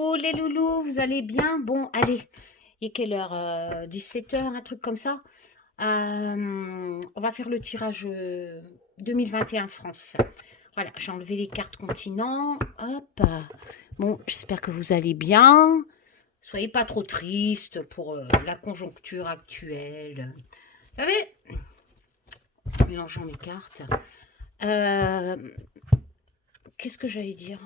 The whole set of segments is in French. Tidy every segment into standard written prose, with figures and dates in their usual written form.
Coucou les loulous, vous allez bien? Bon, allez, il est quelle heure? 17 heures, un truc comme ça. On va faire le tirage 2021 France. Voilà, j'ai enlevé les cartes continents. Hop. Bon, j'espère que vous allez bien. Soyez pas trop tristes pour la conjoncture actuelle. Vous savez, mélangeons mes cartes. Euh, Qu'est-ce que j'allais dire?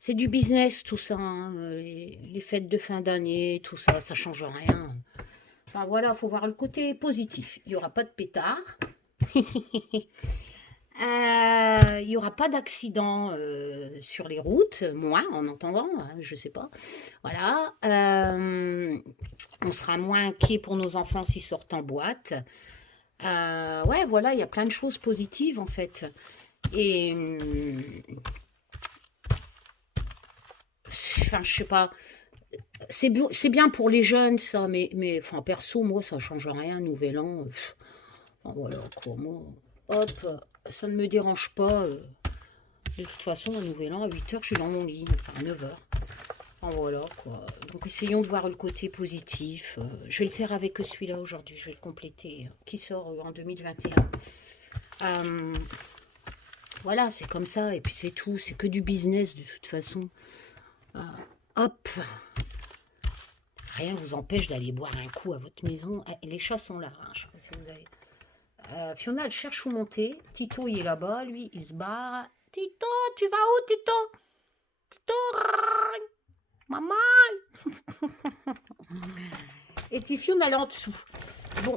C'est du business tout ça, hein, les fêtes de fin d'année, tout ça, ça change rien. Enfin voilà, faut voir le côté positif. Il n'y aura pas de pétard. Il n'y aura pas d'accident sur les routes, moins en entendant, hein, je sais pas. Voilà. On sera moins inquiet pour nos enfants s'ils sortent en boîte. Ouais, voilà, il y a plein de choses positives en fait. Et enfin, je sais pas. C'est bien pour les jeunes, ça, mais enfin, perso, moi, ça change rien, nouvel an. Enfin, voilà, quoi, moi, hop, ça ne me dérange pas. De toute façon, un nouvel an, à 8 heures, je suis dans mon lit, enfin, à 9 heures. Enfin, voilà, quoi. Donc, essayons de voir le côté positif. Je vais le faire avec celui-là aujourd'hui, je vais le compléter, qui sort en 2021. Voilà, c'est comme ça, et puis c'est tout, c'est que du business, de toute façon. Hop, rien ne vous empêche d'aller boire un coup à votre maison. Les chats sont là, hein, je ne sais pas si vous allez. Fiona, elle cherche où monter. Tito, il est là-bas, lui, il se barre. Tito, tu vas où, Tito? Tito, maman. Et Tifione, elle est en dessous. Bon,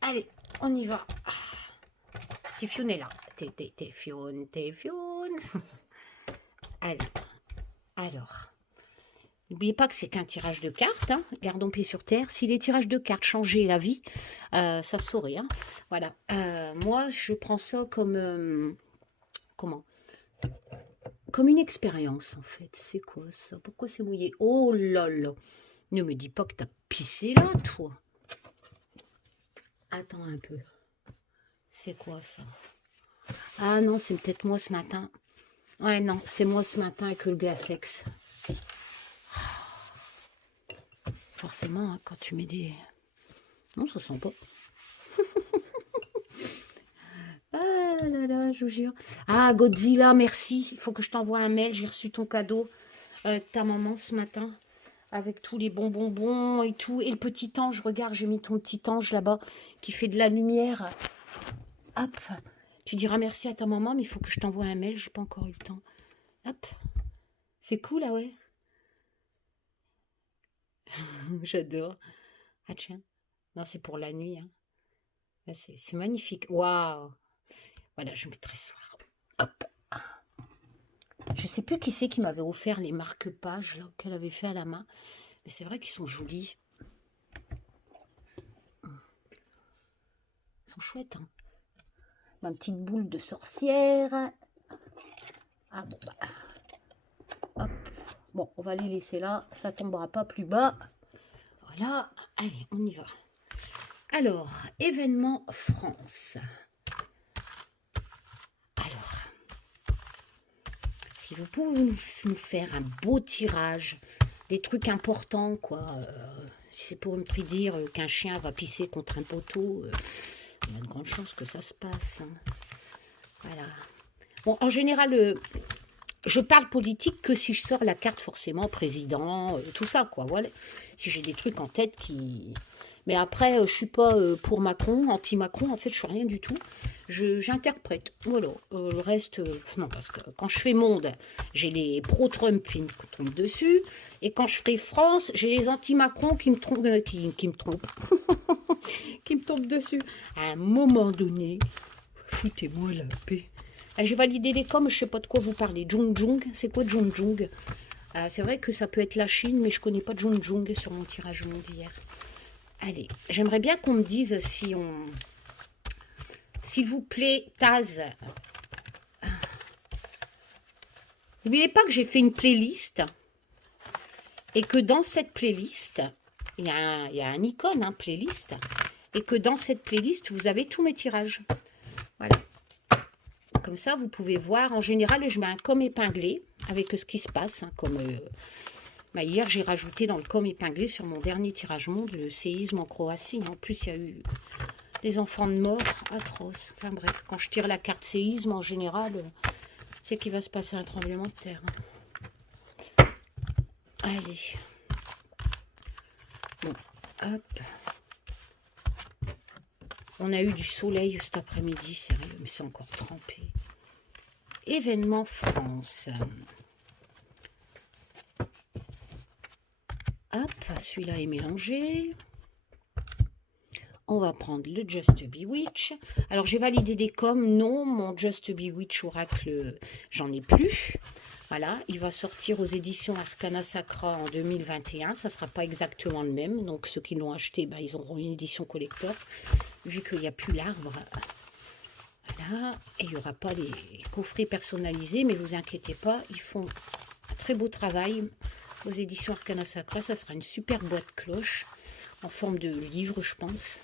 allez, on y va. Tifione est là. Tifione. Allez, alors. N'oubliez pas que c'est qu'un tirage de cartes, hein. Gardons pied sur terre. Si les tirages de cartes changeaient la vie, ça se saurait, hein. Voilà. Moi, je prends ça comme... comment? Comme une expérience, en fait. C'est quoi ça? Pourquoi c'est mouillé? Oh là là! Ne me dis pas que t'as pissé là, toi. Attends un peu. C'est quoi ça? Ah non, c'est peut-être moi ce matin. Ouais, non, c'est moi ce matin avec le glacex. Forcément, hein, quand tu mets des... Non, ça sent pas. Ah là là, je vous jure. Ah, Godzilla, merci. Il faut que je t'envoie un mail. J'ai reçu ton cadeau ta maman ce matin. Avec tous les bonbons et tout. Et le petit ange, regarde, j'ai mis ton petit ange là-bas qui fait de la lumière. Hop. Tu diras merci à ta maman, mais il faut que je t'envoie un mail. J'ai pas encore eu le temps. Hop. C'est cool, là, ouais. J'adore. Ah, tiens. Non, c'est pour la nuit. Hein. C'est magnifique. Waouh. Voilà, je mettrai ce soir. Hop. Je sais plus qui c'est qui m'avait offert les marque-pages qu'elle avait fait à la main. Mais c'est vrai qu'ils sont jolis. Ils sont chouettes. Hein. Ma petite boule de sorcière. Ah bon, bah. Hop. Bon, on va les laisser là. Ça tombera pas plus bas. Voilà. Allez, on y va. Alors, événement France. Alors, si vous pouvez nous faire un beau tirage, des trucs importants, quoi. Si c'est pour me prédire qu'un chien va pisser contre un poteau, il y a de grandes chances que ça se passe. Hein. Voilà. Bon, en général, je parle politique que si je sors la carte forcément président, tout ça, quoi. Voilà. Si j'ai des trucs en tête qui... Mais après, je suis pas pour Macron, anti-Macron, en fait, je suis rien du tout. J'interprète. Voilà. Le reste, non, parce que quand je fais monde, j'ai les pro-Trump qui me tombent dessus. Et quand je fais France, j'ai les anti-Macron qui me trompent, qui me trompent. qui me tombent dessus. À un moment donné, foutez-moi la paix. J'ai validé les coms, je sais pas de quoi vous parlez. Zhong, c'est quoi Zhong? C'est vrai que ça peut être la Chine, mais je connais pas Zhong sur mon tirage monde hier. Allez, j'aimerais bien qu'on me dise si on... S'il vous plaît, Taz. N'oubliez pas que j'ai fait une playlist et que dans cette playlist, il y a un icône, hein, playlist, et que dans cette playlist, vous avez tous mes tirages. Voilà. Comme ça, vous pouvez voir. En général, je mets un com épinglé avec ce qui se passe, hein, comme Bah, hier, j'ai rajouté dans le com épinglé sur mon dernier tirage monde le séisme en Croatie. En plus, il y a eu des enfants de mort atroces. Enfin bref, quand je tire la carte séisme, en général, c'est qu'il va se passer un tremblement de terre. Allez. Bon, hop. On a eu du soleil cet après-midi, sérieux, mais c'est encore trempé. Événement France. Hop, celui-là est mélangé. On va prendre le Just Bewitch. Alors, j'ai validé des coms. Non, mon Just Bewitch Oracle, j'en ai plus. Voilà, il va sortir aux éditions Arcana Sacra en 2021. Ça ne sera pas exactement le même. Donc, ceux qui l'ont acheté, ben, ils auront une édition collector. Vu qu'il n'y a plus l'arbre. Voilà. Et il n'y aura pas les coffrets personnalisés. Mais vous inquiétez pas, ils font un très beau travail aux éditions Arcana Sacra. Ça sera une super boîte cloche en forme de livre, je pense.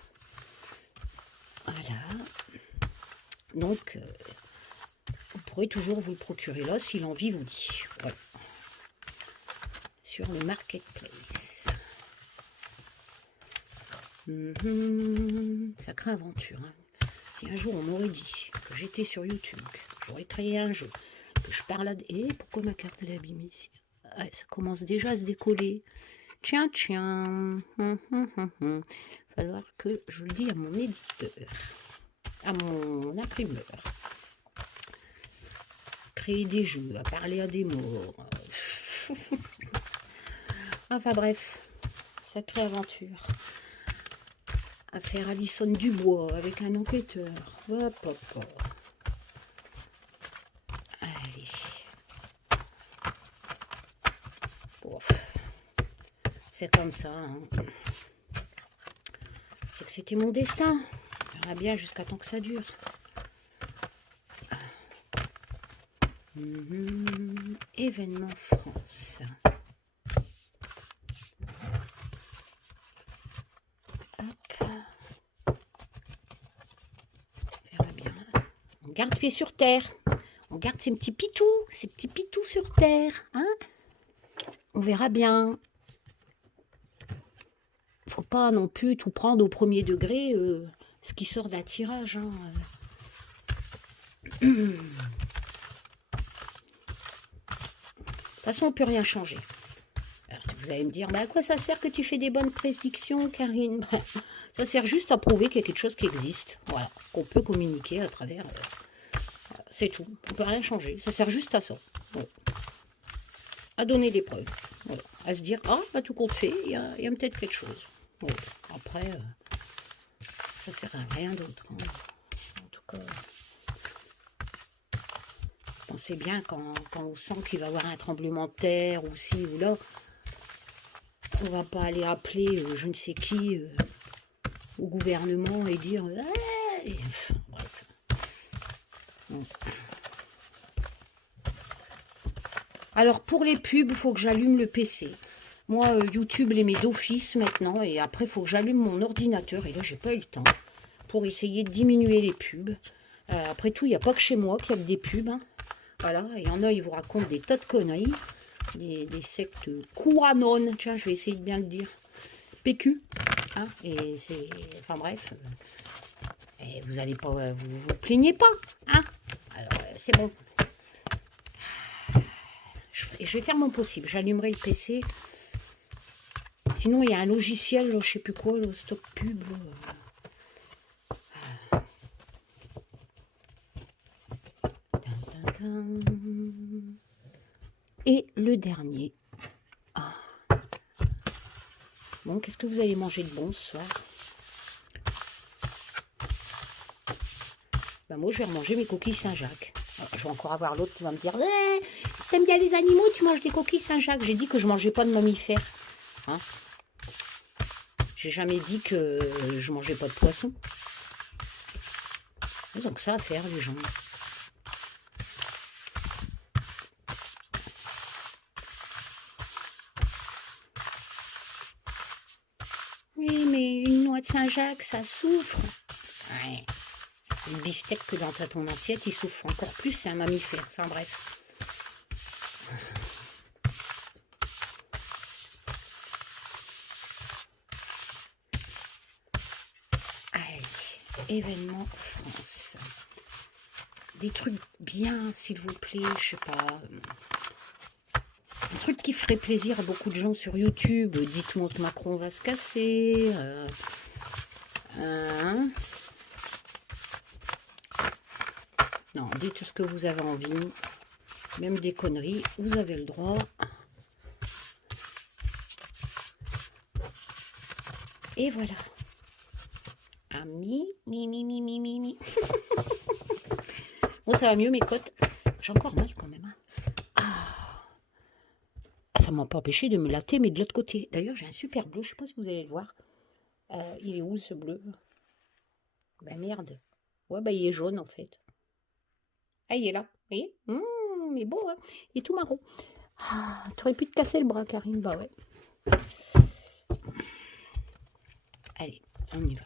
Voilà. Donc, vous pourrez toujours vous le procurer là si l'envie vous dit. Voilà. Sur le marketplace. Sacrée aventure. Hein. Si un jour on m'aurait dit que j'étais sur YouTube, que j'aurais créé un jeu, que je parle à... Et pourquoi ma carte elle est abîmée ici? Ah, ça commence déjà à se décoller. Tiens, tiens. Il va falloir que je le dise à mon éditeur, à mon imprimeur. Créer des jeux, à parler à des morts. Enfin bref, sacrée aventure. À faire Alison Dubois avec un enquêteur. Hop, hop, hop. Allez. Bon. C'est comme ça. Hein. C'est que c'était mon destin. On verra bien jusqu'à temps que ça dure. Événement France. Hop. On verra bien. On garde pied sur terre. On garde ces petits pitous sur terre. Hein? On verra bien. Faut pas non plus tout prendre au premier degré ce qui sort d'un tirage. Hein. De toute façon, on ne peut rien changer. Alors, vous allez me dire, bah, à quoi ça sert que tu fais des bonnes prédictions, Karine? Ça sert juste à prouver qu'il y a quelque chose qui existe. Voilà, qu'on peut communiquer à travers... c'est tout. On ne peut rien changer. Ça sert juste à ça. Bon. À donner des preuves. Voilà. À se dire, ah, bah, tout compte fait, il y a peut-être quelque chose. Bon. Après, ça sert à rien d'autre. Hein. En tout cas... Pensez bien quand on sent qu'il va y avoir un tremblement de terre ou ci ou là, on va pas aller appeler je ne sais qui au gouvernement et dire hey! Bref. Bon. Alors pour les pubs, il faut que j'allume le PC. Moi, YouTube les met d'office maintenant et après il faut que j'allume mon ordinateur et là j'ai pas eu le temps pour essayer de diminuer les pubs. Après tout, il n'y a pas que chez moi qu'il y a des pubs. Hein. Voilà, il y en a, ils vous racontent des tas de conneries. Des sectes QAnon, tiens, je vais essayer de bien le dire. PQ. Hein, et c'est... Enfin bref. Et vous allez pas... Vous plaignez pas. Hein. Alors, c'est bon. Je vais faire mon possible. J'allumerai le PC. Sinon, il y a un logiciel, je sais plus quoi, le stop pub. Et le dernier. Ah. Bon, qu'est-ce que vous allez manger de bon ce soir? Ben moi, je vais remanger mes coquilles Saint-Jacques. Je vais encore avoir l'autre qui va me dire t'aimes bien les animaux, tu manges des coquilles Saint-Jacques. J'ai dit que je mangeais pas de mammifères. Hein? J'ai jamais dit que je mangeais pas de poisson. Donc ça à faire, les gens. Oui, mais une noix de Saint-Jacques, ça souffre. Ouais. Le beefsteak que dans ton assiette, il souffre encore plus, c'est un mammifère. Enfin bref. Événement France. Des trucs bien, s'il vous plaît, je sais pas. Un truc qui ferait plaisir à beaucoup de gens sur YouTube. Dites-moi que Macron va se casser. Non, dites tout ce que vous avez envie. Même des conneries, vous avez le droit. Et voilà. Ah, mi. Bon, ça va mieux, mes potes. J'ai encore mal quand même. Ça m'a pas empêché de me latter, mais de l'autre côté. D'ailleurs, j'ai un super bleu. Je sais pas si vous allez le voir. Il est où, ce bleu? Ben merde. Ouais, ben il est jaune, en fait. Ah, il est là. Vous voyez? Il est beau, hein? Il est tout marron. Ah, t'aurais pu te casser le bras, Karine. Bah ouais. Allez, on y va.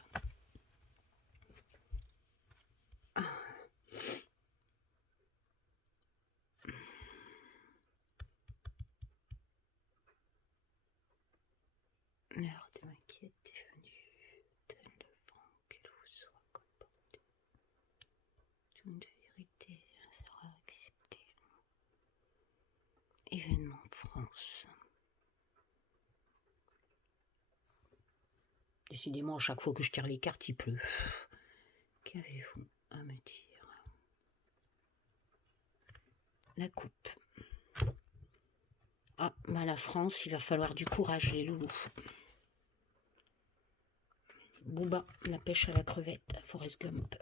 L'heure de m'inquiète est venue. Donne le vent qu'elle vous soit comportée. Toute vérité sera acceptée. Événement France. Décidément, à chaque fois que je tire les cartes, il pleut. Qu'avez-vous à me dire? La coupe. Ah, bah la France, il va falloir du courage, les loulous. Booba, la pêche à la crevette, Forrest Gump.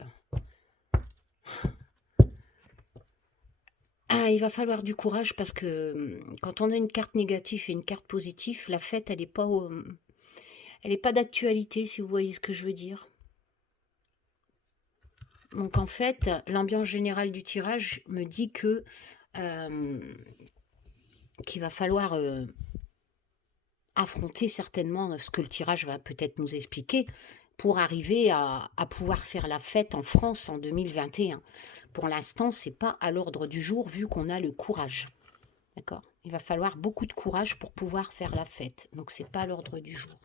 Ah, il va falloir du courage parce que quand on a une carte négative et une carte positive, la fête, elle n'est pas d'actualité, si vous voyez ce que je veux dire. Donc en fait, l'ambiance générale du tirage me dit que qu'il va falloir affronter certainement ce que le tirage va peut-être nous expliquer pour arriver à pouvoir faire la fête en France en 2021. Pour l'instant, c'est pas à l'ordre du jour vu qu'on a le courage. D'accord? Il va falloir beaucoup de courage pour pouvoir faire la fête. Donc c'est pas à l'ordre du jour,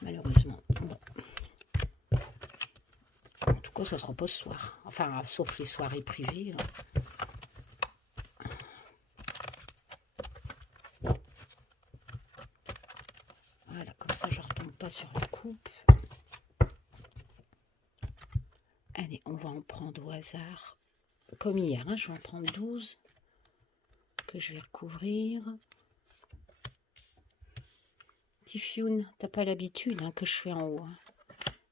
malheureusement. Bon. En tout cas, ça sera pas ce soir. Enfin, sauf les soirées privées. Là. Voilà, comme ça, je ne retombe pas sur la coupe. Allez, on va en prendre au hasard. Comme hier, hein, je vais en prendre 12 que je vais recouvrir. Tifune, t'as pas l'habitude hein, que je fais en haut. Hein.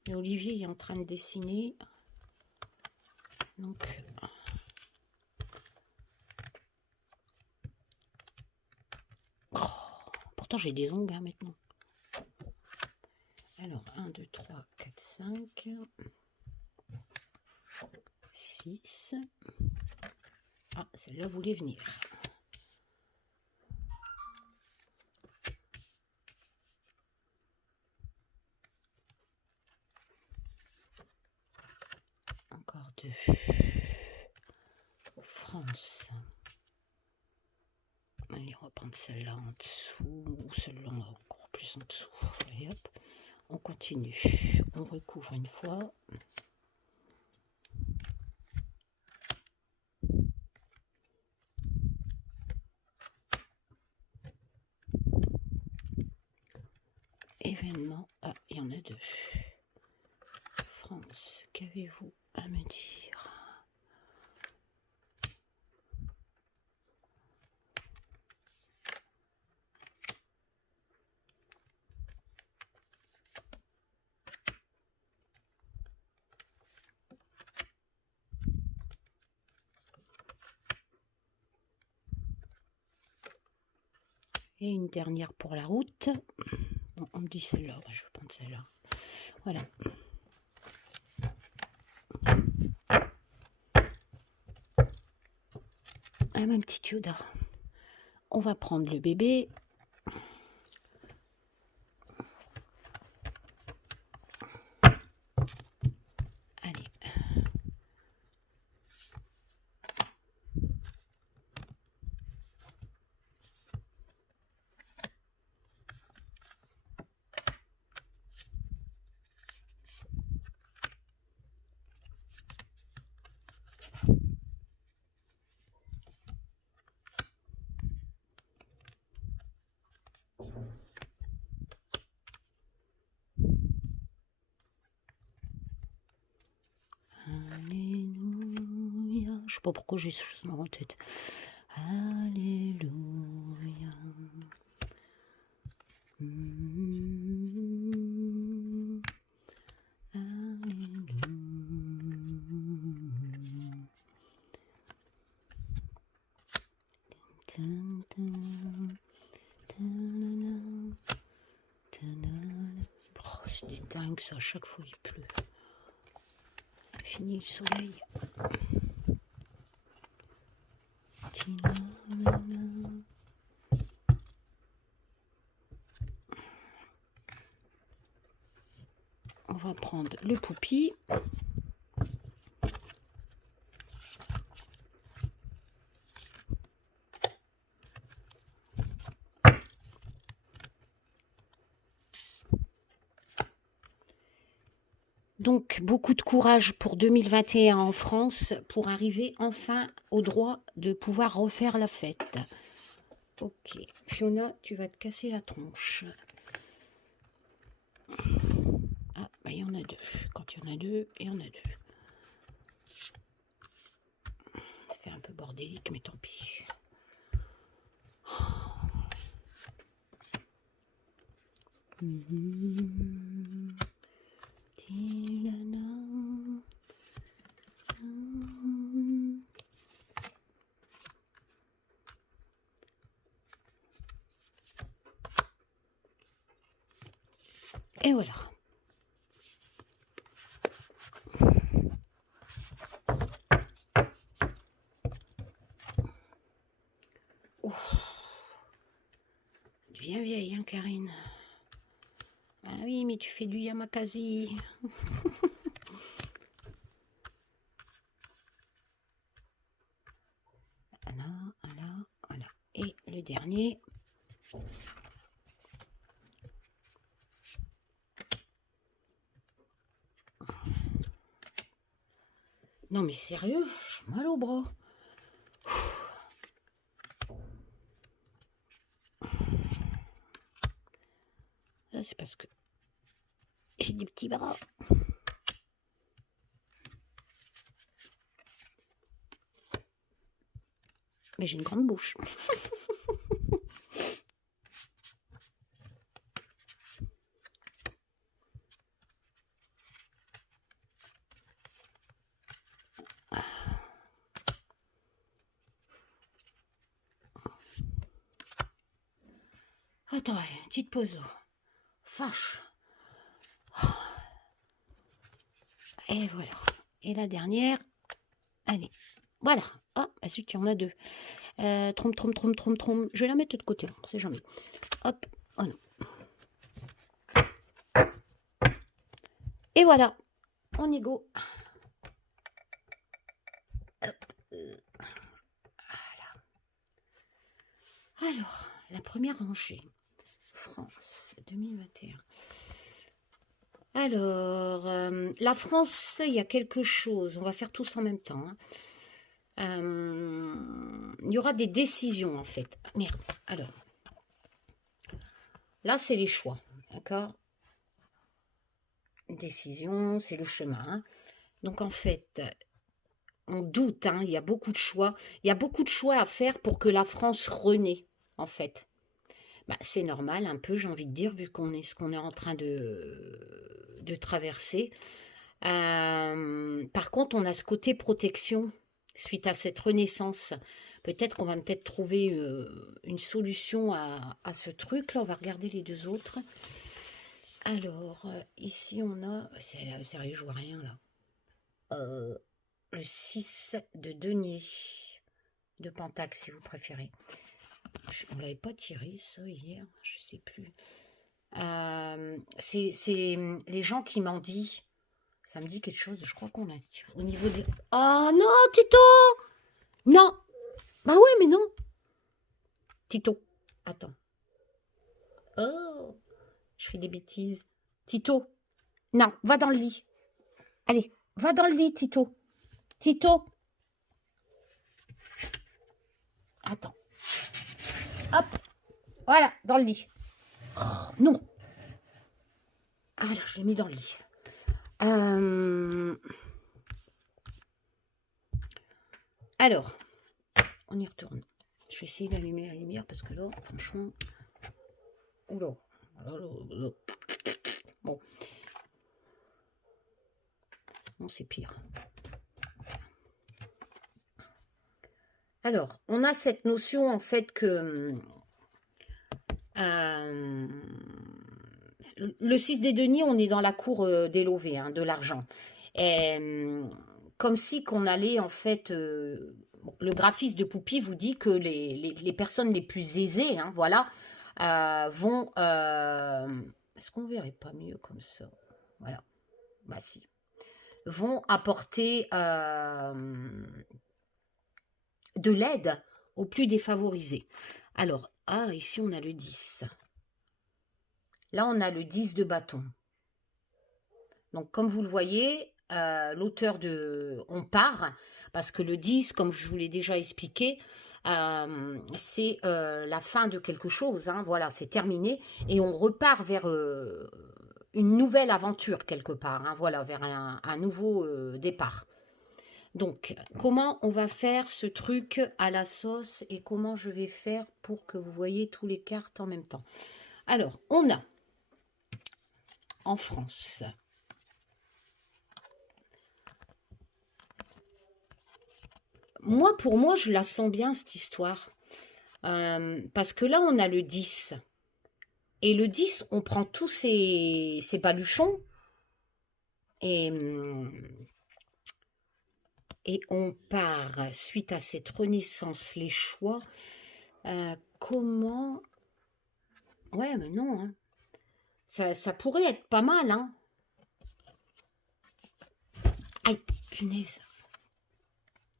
Et Olivier il est en train de dessiner. Donc... Oh, pourtant j'ai des ongles hein, maintenant. Alors, 1, 2, 3, 4, 5, 6. Ah, celle-là voulait venir. Encore 2. France. Allez, on va prendre celle-là en dessous, ou celle-là encore plus en dessous. Allez hop, on continue. On recouvre une fois. Événement, ah, il y en a 2. France, qu'avez-vous à me dire? Et une dernière pour la route. Bon, on me dit celle-là, je vais prendre celle-là. Voilà. Ah, mon petit Yoda. On va prendre le bébé. Allez. Je sais pas pourquoi j'ai ce nom en tête. Alléluia. Alléluia. Tan, tan, tanana, tanana. Oh, c'est dingue ça, à chaque fois il pleut. Fini le soleil. On va prendre le poupi. Donc, beaucoup de courage pour 2021 en France pour arriver enfin au droit de pouvoir refaire la fête. Ok, Fiona, tu vas te casser la tronche. Ah, bah, il y en a deux. Quand il y en a deux, il y en a deux. Ça fait un peu bordélique, mais tant pis. Et voilà. Oh. Tu viens vieille, hein, Karine? Ah oui, mais tu fais du yamakasi. Voilà, voilà, voilà. Et le dernier. Non mais sérieux, j'ai mal au bras. Ça c'est parce que j'ai des petits bras. Mais j'ai une grande bouche. Attends, petite pause. Fâche. Et voilà. Et la dernière. Allez. Voilà. Ah, bah zut, il y en a deux. Trompe. Je vais la mettre de côté, on sait jamais. Hop. Oh non. Et voilà. On y go. Hop. Voilà. Alors, la première rangée. France 2021. Alors, la France, il y a quelque chose. On va faire tous en même temps. Il y aura des décisions, en fait. Merde. Alors, là, c'est les choix. D'accord? Décision, c'est le chemin. Donc, en fait, on doute. Il y a beaucoup de choix. Il y a beaucoup de choix à faire pour que la France renaisse, en fait. Bah, c'est normal, un peu, j'ai envie de dire, vu qu'on est ce qu'on est en train de traverser. Par contre, on a ce côté protection suite à cette renaissance. Peut-être qu'on va peut-être trouver une solution à ce truc. Là, on va regarder les deux autres. Alors, ici, on a... Sérieux, je vois rien, là. Le 6 de denier. De pentacle, si vous préférez. On ne l'avait pas tiré, ça, hier. Je ne sais plus. C'est les gens qui m'ont dit... Ça me dit quelque chose, je crois qu'on a tiré au niveau des... Oh non, Tito! Non! Bah ouais, mais non! Tito, attends. Oh! Je fais des bêtises. Tito! Non, va dans le lit. Allez, va dans le lit, Tito. Tito! Attends. Hop! Voilà, dans le lit. Oh, non! Ah là, je l'ai mis dans le lit. Alors, on y retourne. Je vais essayer d'allumer la lumière parce que là, franchement... Oula. Bon. Non, c'est pire. Alors, on a cette notion en fait que le 6 des deniers, on est dans la cour des lovés, hein, de l'argent. Comme si qu'on allait en fait... le graphiste de Poupie vous dit que les personnes les plus aisées, hein, voilà, vont... Est-ce qu'on verrait pas mieux comme ça? Voilà. Bah si. Vont apporter de l'aide aux plus défavorisés. Alors, ici on a le 10. Là, on a le 10 de bâton. Donc, comme vous le voyez, l'auteur de... On part, parce que le 10, comme je vous l'ai déjà expliqué, c'est la fin de quelque chose. Hein, voilà, c'est terminé. Et on repart vers une nouvelle aventure, quelque part. Hein, voilà, vers un nouveau départ. Donc, comment on va faire ce truc à la sauce et comment je vais faire pour que vous voyez tous les cartes en même temps. Alors, on a en France pour moi, je la sens bien, cette histoire. Parce que là, on a le 10. Et le 10, on prend tous ces baluchons et on part, suite à cette renaissance, les choix. Comment... Ouais, mais non. Hein. Ça pourrait être pas mal. Hein. Aïe, punaise.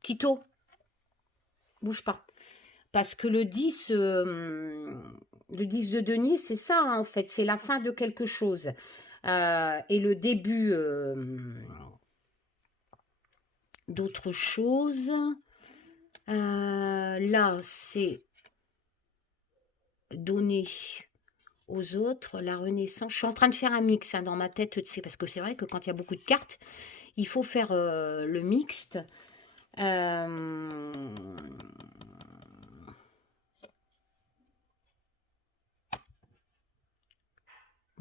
Tito, bouge pas. Parce que le 10 de denier, c'est ça, hein, en fait. C'est la fin de quelque chose. Et le début d'autre chose. Là, c'est donner aux autres la renaissance. Je suis en train de faire un mix hein, dans ma tête, tu sais, parce que c'est vrai que quand il y a beaucoup de cartes, il faut faire le mixte.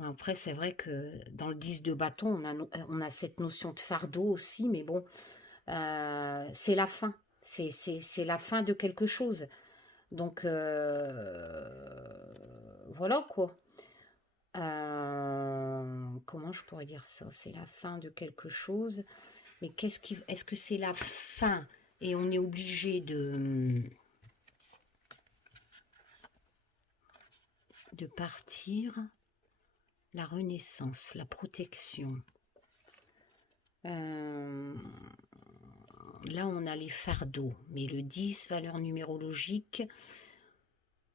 Après, c'est vrai que dans le 10 de bâton, on a cette notion de fardeau aussi, mais bon, c'est la fin. C'est la fin de quelque chose. Donc, voilà quoi. Comment je pourrais dire ça? C'est la fin de quelque chose. Mais est-ce que c'est la fin et on est obligé de partir? La renaissance, la protection. Là, on a les fardeaux, mais le 10, valeur numérologique,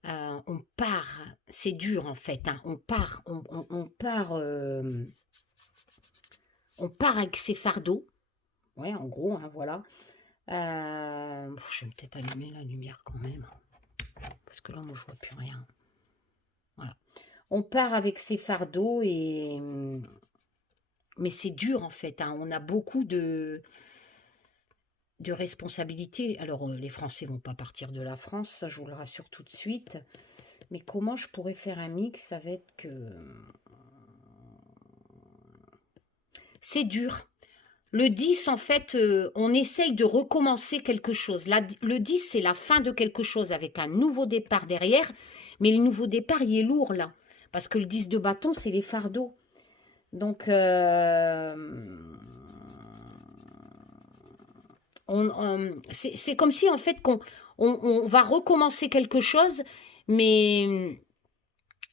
on part, c'est dur en fait, hein, on part avec ses fardeaux, ouais, en gros, hein, voilà. Je vais peut-être allumer la lumière quand même, parce que là, moi, je vois plus rien. Voilà. On part avec ses fardeaux et... Mais c'est dur en fait, hein. On a beaucoup de responsabilités. Alors, les Français vont pas partir de la France, ça je vous le rassure tout de suite. Mais comment je pourrais faire un mix avec... C'est dur. Le 10, en fait, on essaye de recommencer quelque chose. Là, le 10, c'est la fin de quelque chose avec un nouveau départ derrière. Mais le nouveau départ, il est lourd là. Parce que le 10 de bâton, c'est les fardeaux. Donc, c'est comme si, en fait, on va recommencer quelque chose, mais il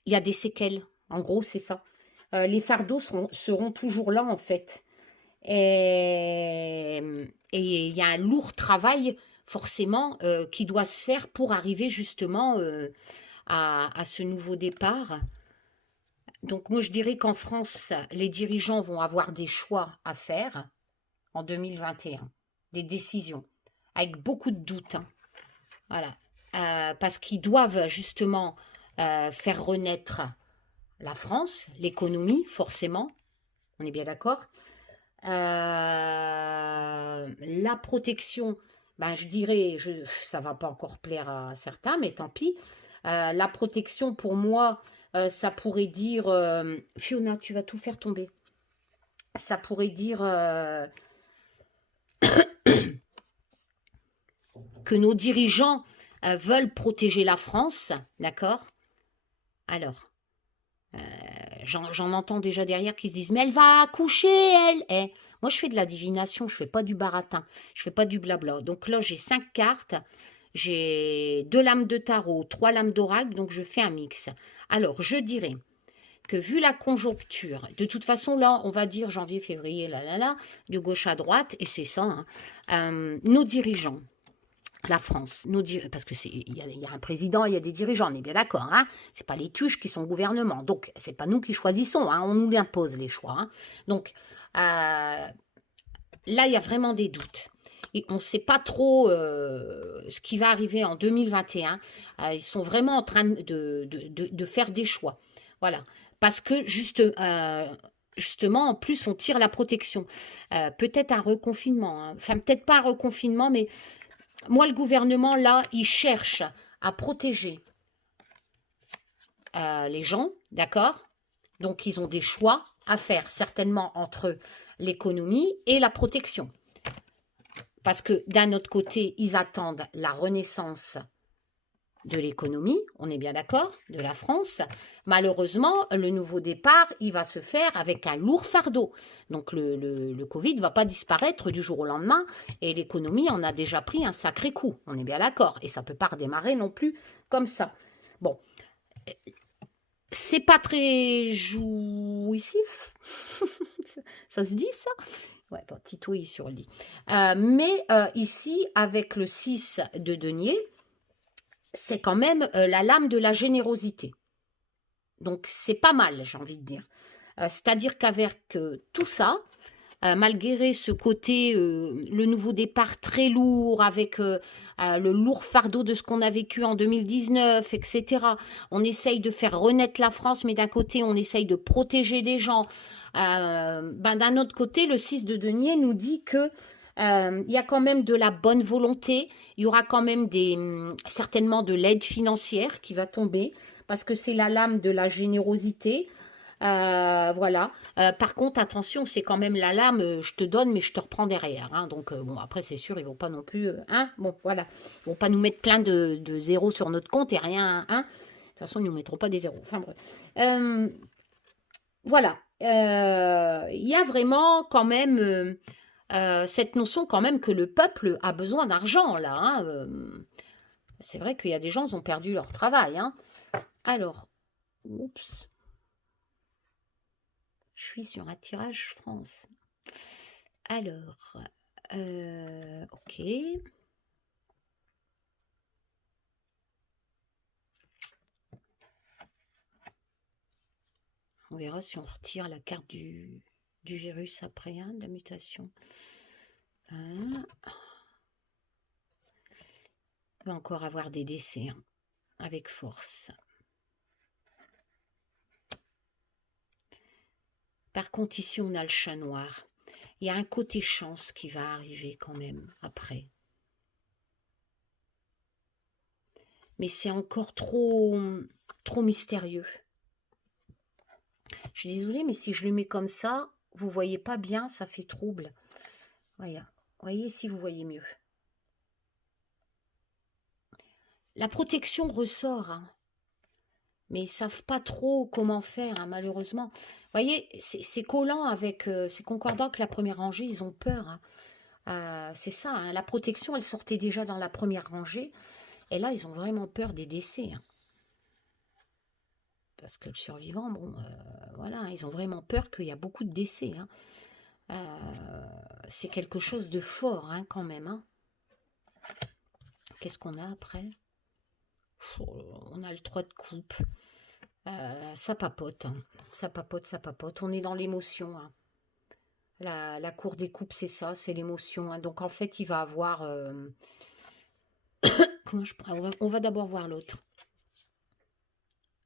y a des séquelles. En gros, c'est ça. Les fardeaux seront toujours là, en fait. Et il y a un lourd travail, forcément, qui doit se faire pour arriver, justement, à ce nouveau départ. Donc, moi, je dirais qu'en France, les dirigeants vont avoir des choix à faire en 2021, des décisions, avec beaucoup de doutes. Hein. Voilà. Parce qu'ils doivent justement faire renaître la France, l'économie, forcément. On est bien d'accord. La protection, ben, je dirais, ça va pas encore plaire à certains, mais tant pis. La protection, pour moi, ça pourrait dire... Fiona, tu vas tout faire tomber. Ça pourrait dire que nos dirigeants veulent protéger la France, d'accord? Alors, j'en entends déjà derrière qui se disent, mais elle va accoucher, elle. Eh, moi, je fais de la divination, je fais pas du baratin, je fais pas du blabla. Donc là, j'ai 5 cartes, j'ai 2 lames de tarot, 3 lames d'oracle, donc je fais un mix. Alors, je dirais que vu la conjoncture, de toute façon, là, on va dire janvier, février, de gauche à droite, et c'est ça, hein, nos dirigeants, la France, parce que il y a un président, il y a des dirigeants, on est bien d'accord, hein, c'est pas les tuches qui sont au gouvernement, donc c'est pas nous qui choisissons, hein, on nous impose les choix, hein. Donc là, il y a vraiment des doutes. Et on ne sait pas trop ce qui va arriver en 2021. Ils sont vraiment en train de faire des choix. Voilà. Parce que justement, en plus, on tire la protection. Peut-être un reconfinement, hein. Enfin, peut-être pas un reconfinement, mais moi, le gouvernement, là, il cherche à protéger les gens, d'accord? Donc, ils ont des choix à faire, certainement, entre l'économie et la protection. Parce que d'un autre côté, ils attendent la renaissance de l'économie, on est bien d'accord, de la France. Malheureusement, le nouveau départ, il va se faire avec un lourd fardeau. Donc le Covid ne va pas disparaître du jour au lendemain et l'économie en a déjà pris un sacré coup, on est bien d'accord. Et ça ne peut pas redémarrer non plus comme ça. Bon, c'est pas très jouissif, ça se dit ça? Ouais, bon, titouille sur le lit. Mais ici, avec le 6 de denier, c'est quand même la lame de la générosité. Donc, c'est pas mal, j'ai envie de dire. C'est-à-dire qu'avec tout ça, malgré ce côté, le nouveau départ très lourd, avec le lourd fardeau de ce qu'on a vécu en 2019, etc., on essaye de faire renaître la France, mais d'un côté, on essaye de protéger des gens. D'un autre côté, le 6 de denier nous dit que il y a quand même de la bonne volonté, il y aura quand même certainement de l'aide financière qui va tomber, parce que c'est la lame de la générosité. Voilà. Par contre, attention, c'est quand même la lame, je te donne, mais je te reprends derrière, hein. Donc, bon, après, c'est sûr, ils vont pas non plus, hein, bon, voilà. Ils vont pas nous mettre plein de zéros sur notre compte et rien, hein. De toute façon, ils nous mettront pas des zéros. Enfin, bref. Voilà. Il y a vraiment quand même cette notion quand même que le peuple a besoin d'argent, là, hein. C'est vrai qu'il y a des gens qui ont perdu leur travail, hein. Alors, oups. Je suis sur un tirage France. Alors, ok. On verra si on retire la carte du virus après, hein, de la mutation. Hein. On va encore avoir des décès, hein, avec force. Par contre, ici, on a le chat noir. Il y a un côté chance qui va arriver quand même après. Mais c'est encore trop mystérieux. Je suis désolée, mais si je le mets comme ça, vous voyez pas bien, ça fait trouble. Voilà. Voyez si vous voyez mieux. La protection ressort, hein. Mais ils ne savent pas trop comment faire, hein, malheureusement. Vous voyez, c'est collant avec, c'est concordant que la première rangée, ils ont peur, hein. C'est ça, hein, la protection, elle sortait déjà dans la première rangée. Et là, ils ont vraiment peur des décès, hein. Parce que le survivant, bon, voilà, ils ont vraiment peur qu'il y a beaucoup de décès, hein. C'est quelque chose de fort, hein, quand même, hein. Qu'est-ce qu'on a après? On a le 3 de coupe. Ça papote, hein. Ça papote, ça papote. On est dans l'émotion, hein. La cour des coupes, c'est ça, c'est l'émotion, hein. Donc en fait, il va avoir... Comment je pourrais... On va d'abord voir l'autre.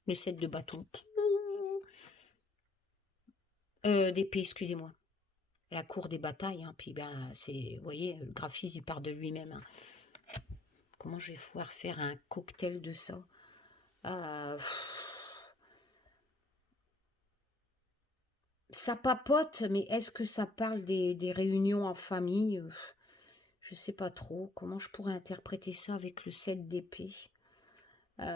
Le 7 de bâton. D'épée, excusez-moi. la cour des batailles. Hein. Puis, ben, vous voyez, le graphisme, il part de lui-même. Hein. Comment je vais pouvoir faire un cocktail de ça? Ça papote, mais est-ce que ça parle des réunions en famille? Je sais pas trop. Comment je pourrais interpréter ça avec le 7 d'épée? 3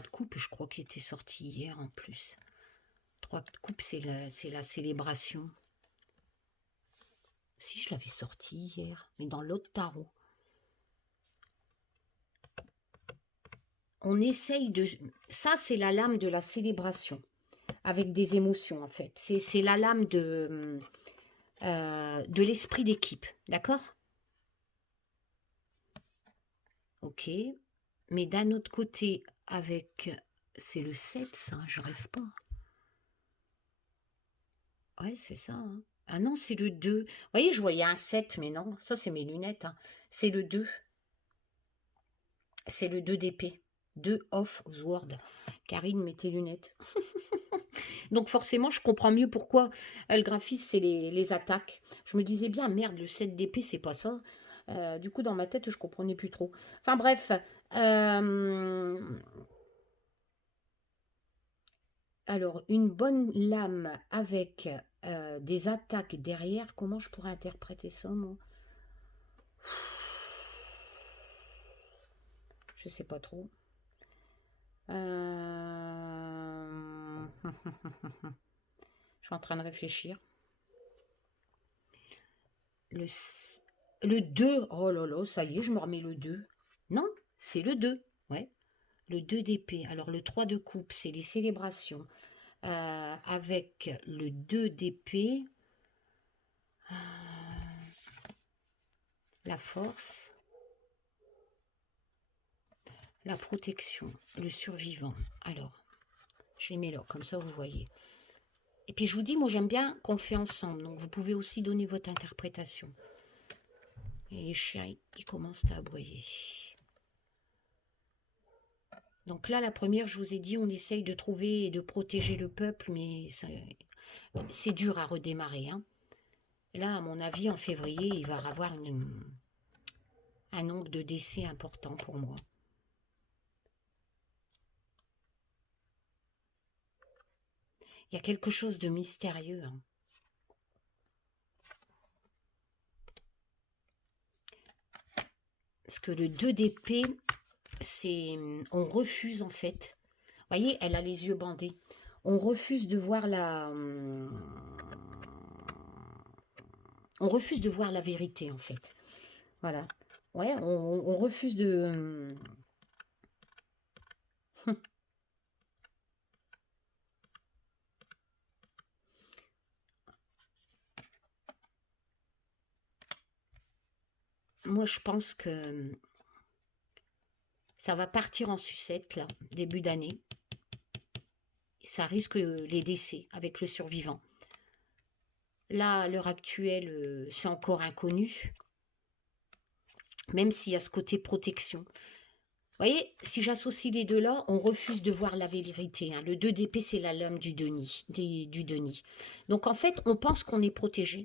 de coupe, je crois qu'il était sorti hier en plus. 3 de coupe, c'est la célébration. Si, je l'avais sorti hier, mais dans l'autre tarot. On essaye de... Ça, c'est la lame de la célébration, avec des émotions, en fait. C'est la lame de l'esprit d'équipe, d'accord? Ok. Mais d'un autre côté, avec... C'est le 7, ça, je rêve pas. Ouais, c'est ça. Hein. Ah non, c'est le 2. Vous voyez, je voyais un 7, mais non, ça, c'est mes lunettes. Hein. C'est le 2. C'est le 2 d'épée. 2 off Sword. Karine, mets tes lunettes. Donc forcément, je comprends mieux pourquoi le graphisme, c'est les attaques. Je me disais bien, merde, le 7 d'épée, c'est pas ça. Du coup, dans ma tête, je comprenais plus trop. Enfin bref. Alors, une bonne lame avec des attaques derrière, comment je pourrais interpréter ça, moi? Je sais pas trop. Je suis en train de réfléchir. Le 2, oh là là, ça y est, je me remets le 2. Non, c'est le 2, ouais. Le 2 d'épée. Alors, le 3 de coupe, c'est les célébrations. Avec le 2 d'épée, la force, la protection, le survivant. Alors, je les mets là, comme ça, vous voyez. Et puis, je vous dis, moi, j'aime bien qu'on le fait ensemble. Donc, vous pouvez aussi donner votre interprétation. Et les chiens, ils commencent à aboyer. Donc là, la première, je vous ai dit, on essaye de trouver et de protéger le peuple, mais c'est dur à redémarrer. Hein. Là, à mon avis, en février, il va y avoir un nombre de décès important pour moi. Il y a quelque chose de mystérieux. Hein. Parce que le 2 d'épée, c'est... On refuse, en fait. Vous voyez, elle a les yeux bandés. On refuse de voir On refuse de voir la vérité, en fait. Voilà. Ouais, on refuse de... Moi, je pense que ça va partir en sucette, là, début d'année. Ça risque les décès avec le survivant. Là, à l'heure actuelle, c'est encore inconnu. Même s'il y a ce côté protection. Vous voyez, si j'associe les deux là, on refuse de voir la vérité. Hein. Le 2 d'épée, c'est la lame du Denis, du Denis. Donc en fait, on pense qu'on est protégé.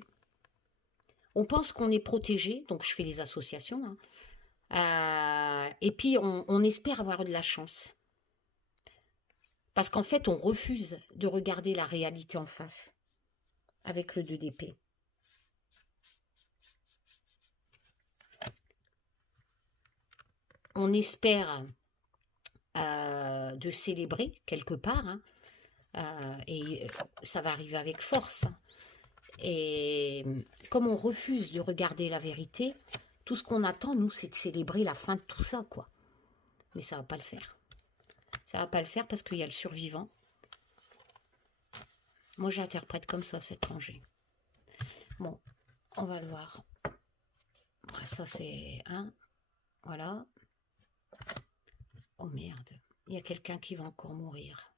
On pense qu'on est protégé, donc je fais les associations. Hein. Et puis, on espère avoir de la chance. Parce qu'en fait, on refuse de regarder la réalité en face avec le 2 d'épée. On espère de célébrer quelque part, hein, et ça va arriver avec force. Hein. Et comme on refuse de regarder la vérité, tout ce qu'on attend, nous, c'est de célébrer la fin de tout ça, quoi. Mais ça va pas le faire. Ça va pas le faire parce qu'il y a le survivant. Moi, j'interprète comme ça cet rangée. Bon, on va le voir. Ça, c'est un. Voilà. Oh merde, il y a quelqu'un qui va encore mourir.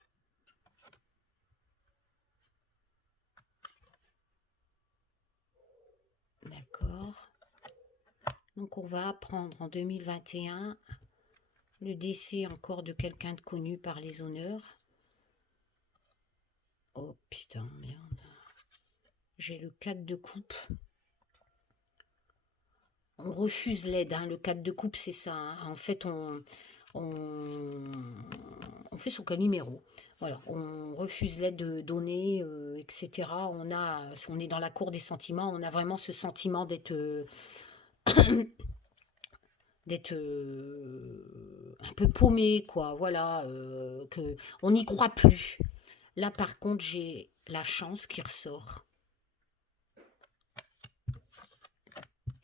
D'accord. Donc on va apprendre en 2021 Le décès encore de quelqu'un de connu par les honneurs. Oh putain, merde. J'ai le 4 de coupe. On refuse l'aide, hein. Le 4 de coupe, c'est ça, hein. En fait, on, on fait son numéro. Voilà, on refuse l'aide donnée, etc. On est dans la cour des sentiments, on a vraiment ce sentiment d'être un peu paumé, quoi. Voilà, que on n'y croit plus. Là, par contre, j'ai la chance qui ressort.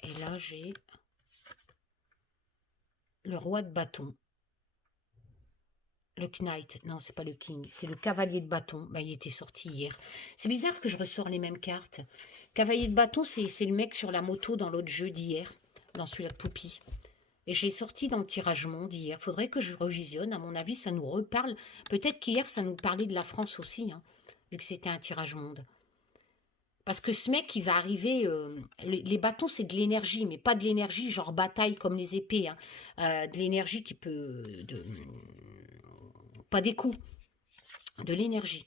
Et là, j'ai le roi de bâton. Le Knight, non, c'est pas le King, c'est le cavalier de bâton. Bah, il était sorti hier. C'est bizarre que je ressors les mêmes cartes. Cavalier de bâton, c'est le mec sur la moto dans l'autre jeu d'hier, dans celui-là de Poupie. Et j'ai sorti dans le tirage monde hier. Faudrait que je revisionne. À mon avis, ça nous reparle. Peut-être qu'hier, ça nous parlait de la France aussi, hein, vu que c'était un tirage monde. Parce que ce mec, il va arriver... les bâtons, c'est de l'énergie, mais pas de l'énergie genre bataille comme les épées. Hein. De l'énergie qui peut... pas des coups, de l'énergie.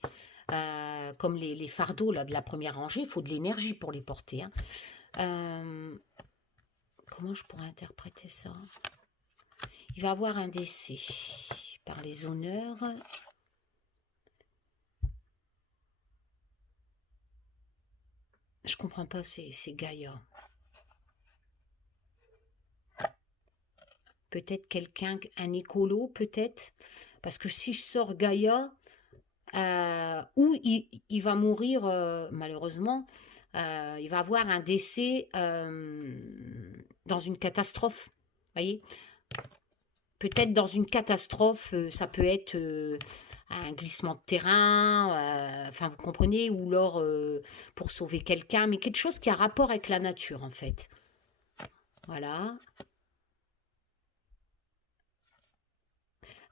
Comme les fardeaux là, de la première rangée, il faut de l'énergie pour les porter. Hein. Comment je pourrais interpréter ça? Il va avoir un décès par les honneurs. Je comprends pas, c'est Gaïa. Peut-être quelqu'un, un écolo, peut-être. Parce que si je sors Gaïa, ou il va mourir, malheureusement, il va avoir un décès dans une catastrophe. Voyez? Peut-être dans une catastrophe, ça peut être un glissement de terrain, enfin vous comprenez, ou alors pour sauver quelqu'un, mais quelque chose qui a rapport avec la nature en fait. Voilà.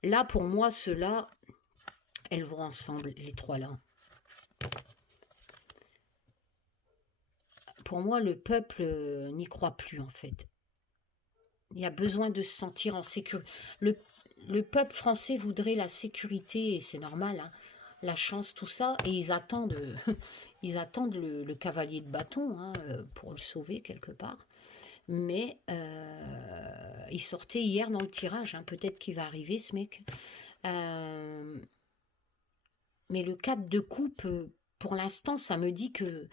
Là pour moi, ceux-là, elles vont ensemble, les trois là. Pour moi, le peuple n'y croit plus en fait. Il y a besoin de se sentir en sécurité. Le peuple français voudrait la sécurité, et c'est normal, hein, la chance, tout ça, et ils attendent, ils attendent le cavalier de bâton hein, pour le sauver quelque part. Mais il sortait hier dans le tirage, hein, peut-être qu'il va arriver ce mec. Mais le 4 de coupe, pour l'instant, ça me dit que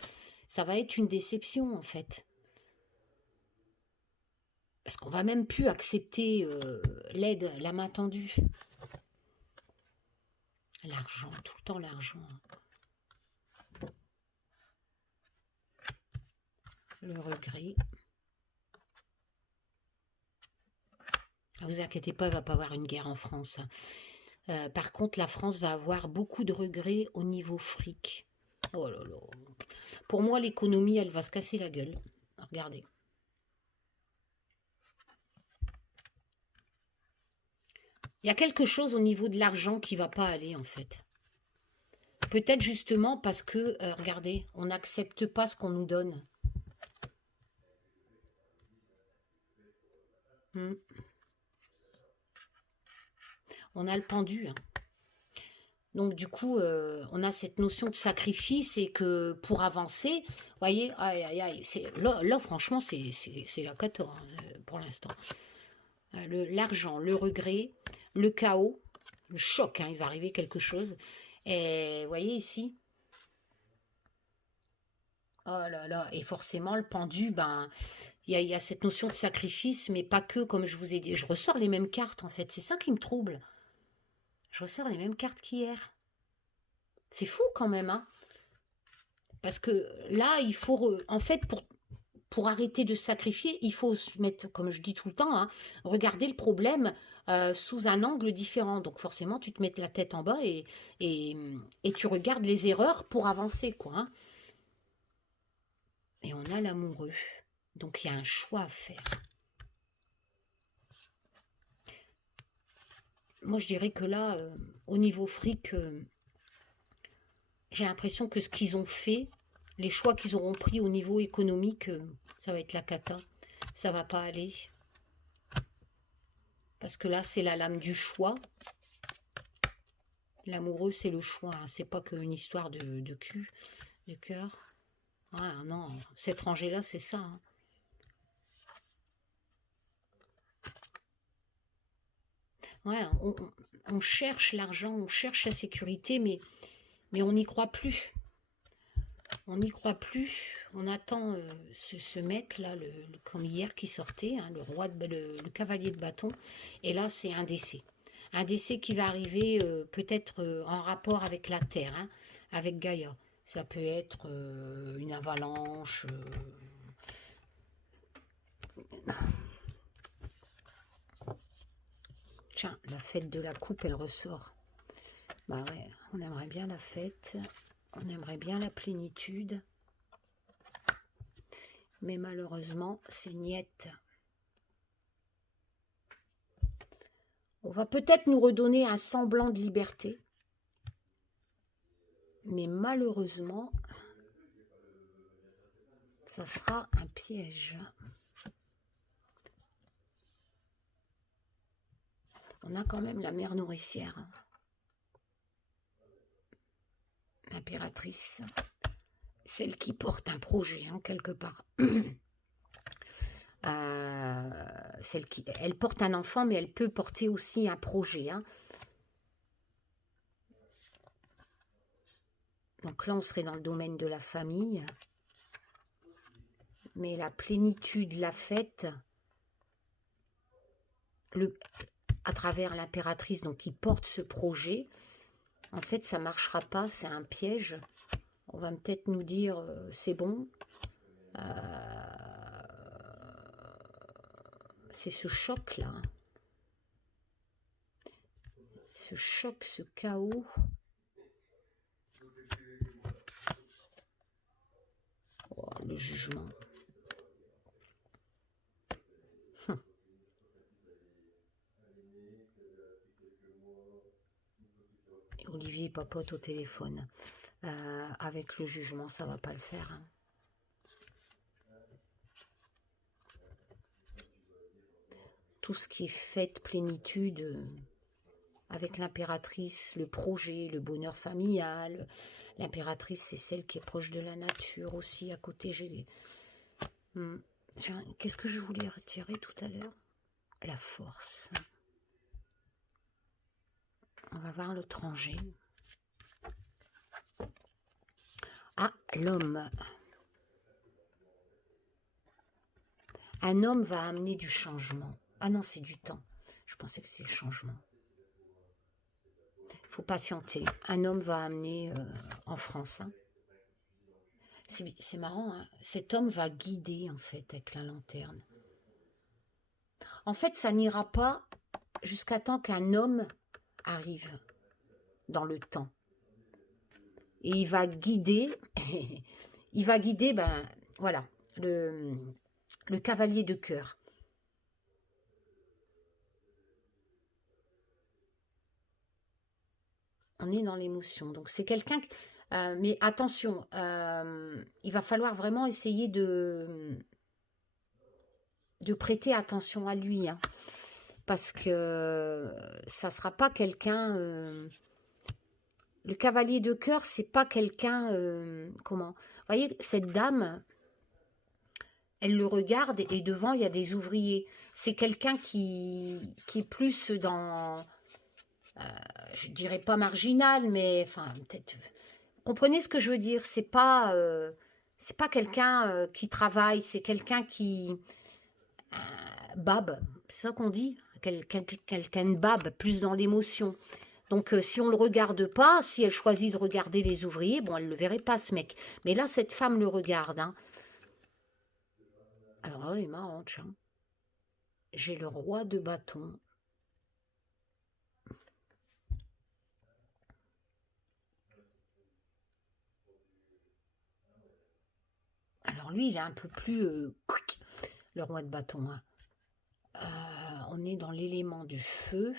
ça va être une déception en fait. Parce qu'on va même plus accepter l'aide, la main tendue. L'argent, tout le temps l'argent. Le regret. Ne vous inquiétez pas, il ne va pas avoir une guerre en France. Par contre, la France va avoir beaucoup de regrets au niveau fric. Oh là là. Pour moi, l'économie, elle va se casser la gueule. Regardez. Il y a quelque chose au niveau de l'argent qui ne va pas aller, en fait. Peut-être justement parce que, regardez, on n'accepte pas ce qu'on nous donne. On a le pendu. Hein. Donc du coup, on a cette notion de sacrifice et que pour avancer, vous voyez, aïe, aïe, aïe, là, franchement, c'est la cata hein, pour l'instant. L'argent, le regret, le chaos, le choc, hein, il va arriver quelque chose. Et vous voyez ici, oh là là, et forcément le pendu, ben, il y a cette notion de sacrifice, mais pas que, comme je vous ai dit. Je ressors les mêmes cartes en fait, c'est ça qui me trouble. Je ressors les mêmes cartes qu'hier. C'est fou quand même, hein. Parce que là, il faut, en fait, pour arrêter de se sacrifier, il faut se mettre, comme je dis tout le temps, hein, regarder le problème sous un angle différent. Donc forcément, tu te mets la tête en bas et tu regardes les erreurs pour avancer, quoi. Hein. Et on a l'amoureux. Donc il y a un choix à faire. Moi, je dirais que là, au niveau fric, j'ai l'impression que ce qu'ils ont fait, les choix qu'ils auront pris au niveau économique, ça va être la cata. Ça va pas aller. Parce que là, c'est la lame du choix. L'amoureux, c'est le choix. Hein. C'est pas qu'une histoire de cul, de cœur. Ah non, cet rangée-là, c'est ça. Hein. Ouais, on cherche l'argent, on cherche la sécurité, mais on n'y croit plus. On n'y croit plus. On attend ce mec-là, comme hier, qui sortait, hein, le cavalier de bâton. Et là, c'est un décès. Un décès qui va arriver peut-être en rapport avec la Terre, hein, avec Gaïa. Ça peut être une avalanche. Tiens, la fête de la coupe, elle ressort. Bah ouais, on aimerait bien la fête. On aimerait bien la plénitude. Mais malheureusement, c'est niette. On va peut-être nous redonner un semblant de liberté. Mais malheureusement, ça sera un piège. On a quand même la mère nourricière. L'impératrice. Celle qui porte un projet, hein, quelque part. Elle porte un enfant, mais elle peut porter aussi un projet. Hein. Donc là, on serait dans le domaine de la famille. Mais la plénitude, la fête, à travers l'impératrice, donc qui porte ce projet, en fait, ça ne marchera pas, c'est un piège. On va peut-être nous dire, c'est bon. C'est ce choc-là. Ce choc, ce chaos. Oh, le jugement. Et Olivier papote au téléphone. Avec le jugement, ça va pas le faire. Hein. Tout ce qui est fête, plénitude, avec l'impératrice, le projet, le bonheur familial. L'impératrice, c'est celle qui est proche de la nature aussi. À côté, j'ai les... Qu'est-ce que je voulais retirer tout à l'heure? La force. On va voir l'étranger. Ah, l'homme. Un homme va amener du changement. Ah non, c'est du temps. Je pensais que c'est le changement. Il faut patienter. Un homme va amener en France. Hein. C'est marrant. Hein. Cet homme va guider, en fait, avec la lanterne. En fait, ça n'ira pas jusqu'à temps qu'un homme arrive dans le temps. Et il va guider, ben, voilà, le cavalier de cœur. On est dans l'émotion. Donc, c'est quelqu'un... mais attention, il va falloir vraiment essayer de prêter attention à lui. Hein, parce que ça ne sera pas quelqu'un... le cavalier de cœur, c'est pas quelqu'un... comment? Vous voyez, cette dame... Elle le regarde et devant, il y a des ouvriers. C'est quelqu'un qui est plus dans... je dirais pas marginal, mais... Enfin, peut-être... Comprenez ce que je veux dire? C'est pas quelqu'un qui travaille, c'est quelqu'un qui... babe, c'est ça qu'on dit? Quelqu'un de babe, plus dans l'émotion. Donc, si on ne le regarde pas, si elle choisit de regarder les ouvriers, bon, elle ne le verrait pas, ce mec. Mais là, cette femme le regarde, hein. Alors là, elle est marrante, hein. J'ai le roi de bâton. Alors lui, il est un peu plus... le roi de bâton. Hein. On est dans l'élément du feu.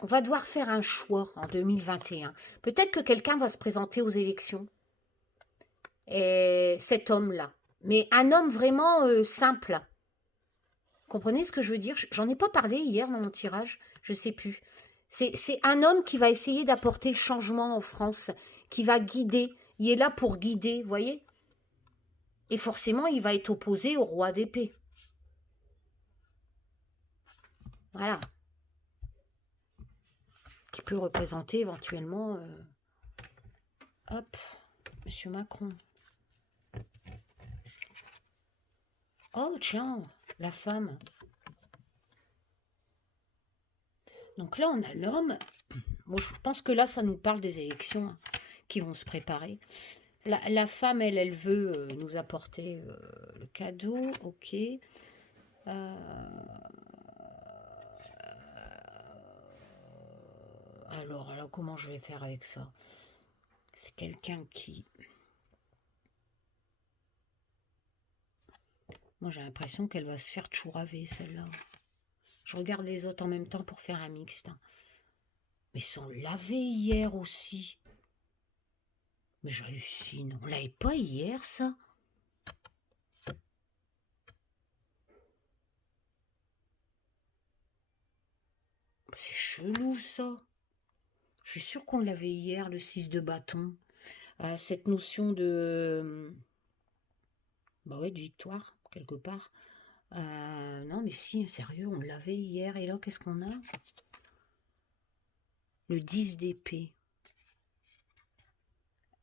On va devoir faire un choix en 2021. Peut-être que quelqu'un va se présenter aux élections. Et cet homme-là. Mais un homme vraiment simple. Comprenez ce que je veux dire? J'en ai pas parlé hier dans mon tirage, je sais plus. C'est un homme qui va essayer d'apporter le changement en France, qui va guider. Il est là pour guider, vous voyez? Et forcément, il va être opposé au roi d'épée. Voilà. Qui peut représenter éventuellement... hop, Monsieur Macron. Oh, tiens, la femme. Donc là, on a l'homme. Moi, je pense que là, ça nous parle des élections hein, qui vont se préparer. La femme, elle veut nous apporter le cadeau. Ok. Alors, comment je vais faire avec ça? C'est quelqu'un qui... Moi, j'ai l'impression qu'elle va se faire chouraver, celle-là. Je regarde les autres en même temps pour faire un mixte. Hein. Mais sont lavés hier aussi. Mais j'hallucine. On l'avait pas hier, ça? C'est chelou, ça. Je suis sûre qu'on l'avait hier, le 6 de bâton. Cette notion de... Bah ouais, de victoire, quelque part. Non, mais si, sérieux, on l'avait hier. Et là, qu'est-ce qu'on a? Le 10 d'épée.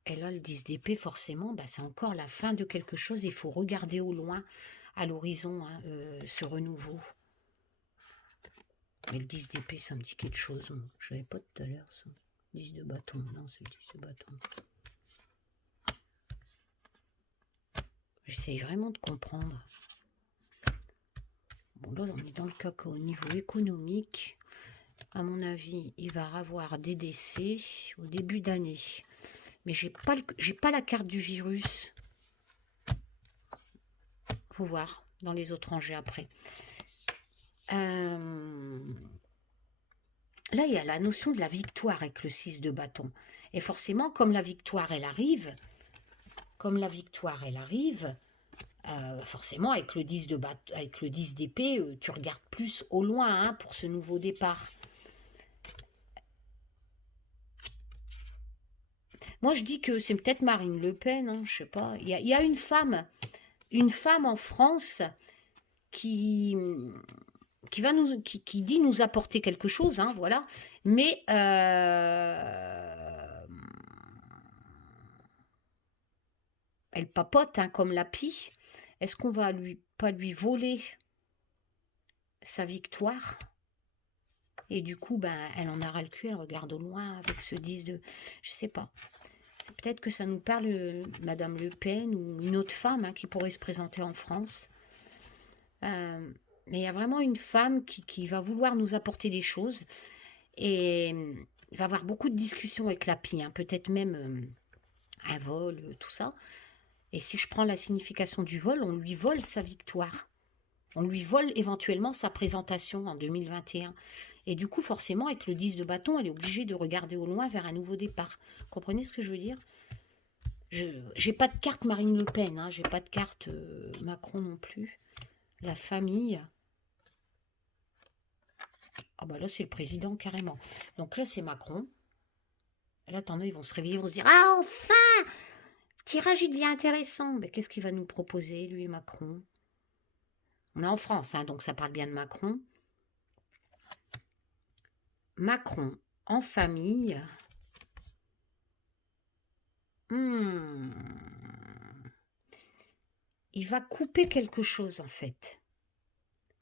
Et là, le 10 d'épée, forcément, bah, c'est encore la fin de quelque chose. Il faut regarder au loin, à l'horizon, hein, ce renouveau. Mais le 10 d'épée, ça me dit quelque chose. Je n'avais pas tout à l'heure, ça. 10 de bâton. Non, c'est le 10 de bâton. J'essaye vraiment de comprendre. Bon, là, on est dans le caca au niveau économique. À mon avis, il va avoir des décès au début d'année. Mais j'ai pas la carte du virus. Faut voir dans les autres rangées après. Là, il y a la notion de la victoire avec le 6 de bâton. Et forcément, comme la victoire, elle arrive, forcément, avec le 10 avec le 10 d'épée, tu regardes plus au loin hein, pour ce nouveau départ. Moi, je dis que c'est peut-être Marine Le Pen, hein, je sais pas. Il y a une femme en France qui dit nous apporter quelque chose, hein, voilà. Mais elle papote hein, comme la pie. Est-ce qu'on va pas lui voler sa victoire? Et du coup, ben, elle en a ras le cul, elle regarde au loin avec ce 10 de... Je sais pas. Peut-être que ça nous parle Madame Le Pen ou une autre femme hein, qui pourrait se présenter en France. Mais il y a vraiment une femme qui va vouloir nous apporter des choses. Et il va y avoir beaucoup de discussions avec la pie. Hein, peut-être même un vol, tout ça. Et si je prends la signification du vol, on lui vole sa victoire. On lui vole éventuellement sa présentation en 2021. Et du coup, forcément, avec le 10 de bâton, elle est obligée de regarder au loin vers un nouveau départ. Comprenez ce que je veux dire? J'ai pas de carte Marine Le Pen, hein, j'ai pas de carte Macron non plus. La famille. Ah bah là, c'est le président carrément. Donc là, c'est Macron. Là, attendez, ils vont se réveiller, ils vont se dire « Ah, enfin! Tirage, il devient intéressant. » Mais qu'est-ce qu'il va nous proposer, lui, Macron? On est en France, hein, donc ça parle bien de Macron. Macron en famille. Il va couper quelque chose, en fait.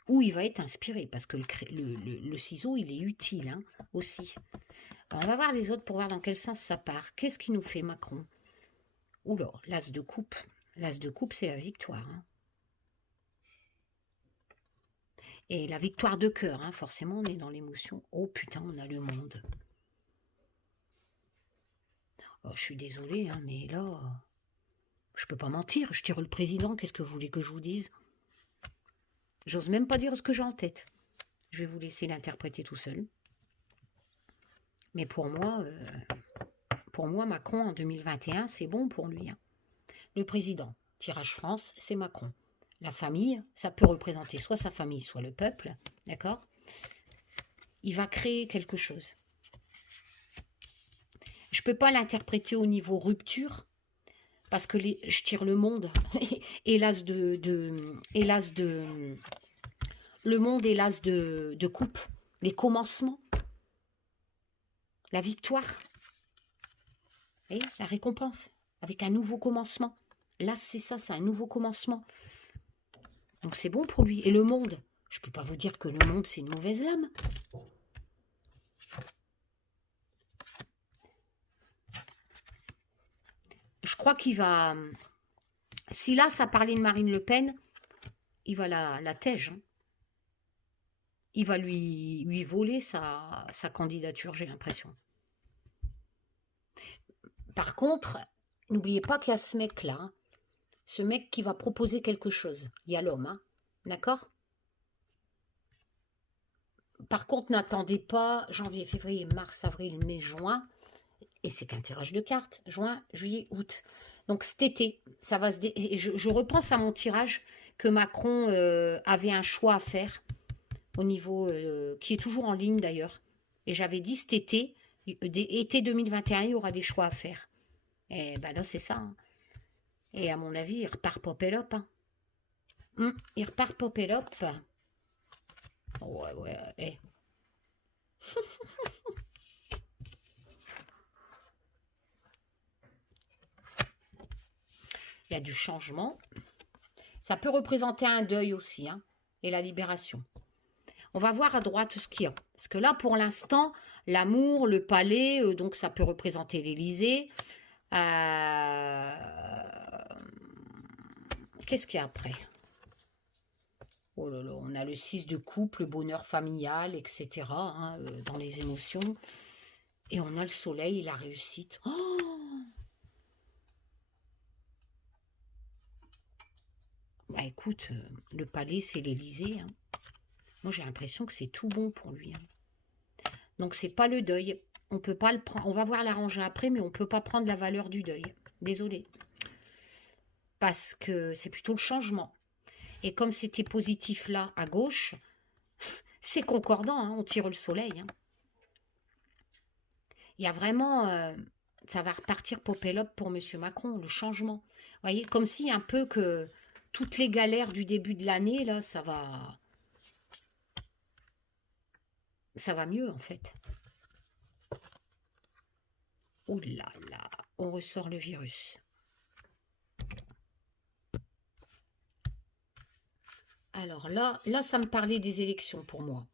Ou il va être inspiré, parce que le ciseau, il est utile hein, aussi. Alors, on va voir les autres pour voir dans quel sens ça part. Qu'est-ce qui nous fait Macron? Oula, l'as de coupe. L'as de coupe, c'est la victoire. Hein. Et la victoire de cœur, hein, forcément, on est dans l'émotion. Oh putain, on a le monde. Oh, je suis désolée, hein, mais là, je peux pas mentir. Je tire le président, qu'est-ce que vous voulez que je vous dise? J'ose même pas dire ce que j'ai en tête. Je vais vous laisser l'interpréter tout seul. Mais pour moi, Macron en 2021, c'est bon pour lui. Hein. Le président, tirage France, c'est Macron. la famille, ça peut représenter soit sa famille, soit le peuple, d'accord? Il va créer quelque chose. Je ne peux pas l'interpréter au niveau rupture, parce que je tire le monde, hélas le monde est l'as de coupe, les commencements, la victoire, et la récompense, avec un nouveau commencement. Là, c'est ça, c'est un nouveau commencement. Donc c'est bon pour lui. Et le monde, je ne peux pas vous dire que le monde, c'est une mauvaise lame. Je crois qu'il va... Si là, ça parlait de Marine Le Pen, il va la tège. Hein. Il va lui voler sa candidature, j'ai l'impression. Par contre, n'oubliez pas qu'il y a ce mec-là. Hein. Ce mec qui va proposer quelque chose. Il y a l'homme, hein. D'accord? Par contre, n'attendez pas janvier, février, mars, avril, mai, juin. Et c'est qu'un tirage de cartes. Juin, juillet, août. Donc cet été, ça va se... Et je repense à mon tirage que Macron avait un choix à faire au niveau... qui est toujours en ligne d'ailleurs. Et j'avais dit cet été, été 2021, il y aura des choix à faire. Et ben là, c'est ça. Hein. Et à mon avis, il repart Popelop. Hein. Il repart Popelop. Ouais, ouais, ouais. Il y a du changement. Ça peut représenter un deuil aussi, hein, et la libération. On va voir à droite ce qu'il y a. Parce que là, pour l'instant, l'amour, le palais, donc ça peut représenter l'Élysée. Qu'est-ce qu'il y a après? Oh là là, on a le 6 de coupe, le bonheur familial, etc. Hein, dans les émotions. Et on a le soleil et la réussite. Oh! Bah écoute, le palais, c'est l'Élysée. Hein. Moi, j'ai l'impression que c'est tout bon pour lui. Hein. Donc, c'est pas le deuil. On peut pas le prendre. On va voir l'arranger après, mais on peut pas prendre la valeur du deuil. Désolée. Parce que c'est plutôt le changement. Et comme c'était positif là, à gauche, c'est concordant. Hein, on tire le soleil. Hein. Il y a vraiment... ça va repartir Popelop pour M. Macron, le changement. Vous voyez, comme si un peu que toutes les galères du début de l'année, là, ça va mieux, en fait. Ouh là là, on ressort le virus. Alors là, ça me parlait des élections pour moi.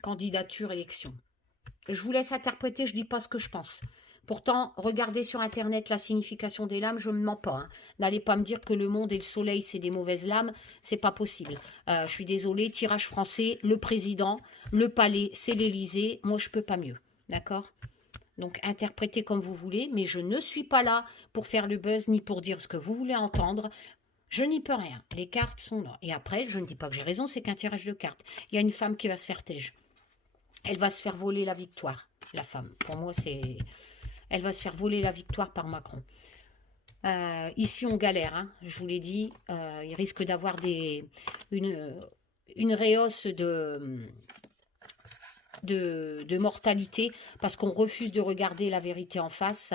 Candidature, élection. Je vous laisse interpréter, je ne dis pas ce que je pense. Pourtant, regardez sur Internet la signification des lames, je ne me mens pas. Hein. N'allez pas me dire que le monde et le soleil, c'est des mauvaises lames. C'est pas possible. Je suis désolée, tirage français, le président, le palais, c'est l'Élysée. Moi, je ne peux pas mieux. D'accord? Donc, interprétez comme vous voulez, mais je ne suis pas là pour faire le buzz ni pour dire ce que vous voulez entendre. Je n'y peux rien. Les cartes sont là. Et après, je ne dis pas que j'ai raison, c'est qu'un tirage de cartes. Il y a une femme qui va se faire tège. Elle va se faire voler la victoire, la femme. Pour moi, c'est... Elle va se faire voler la victoire par Macron. Ici, on galère, hein, je vous l'ai dit. Il risque d'avoir une réhausse de mortalité parce qu'on refuse de regarder la vérité en face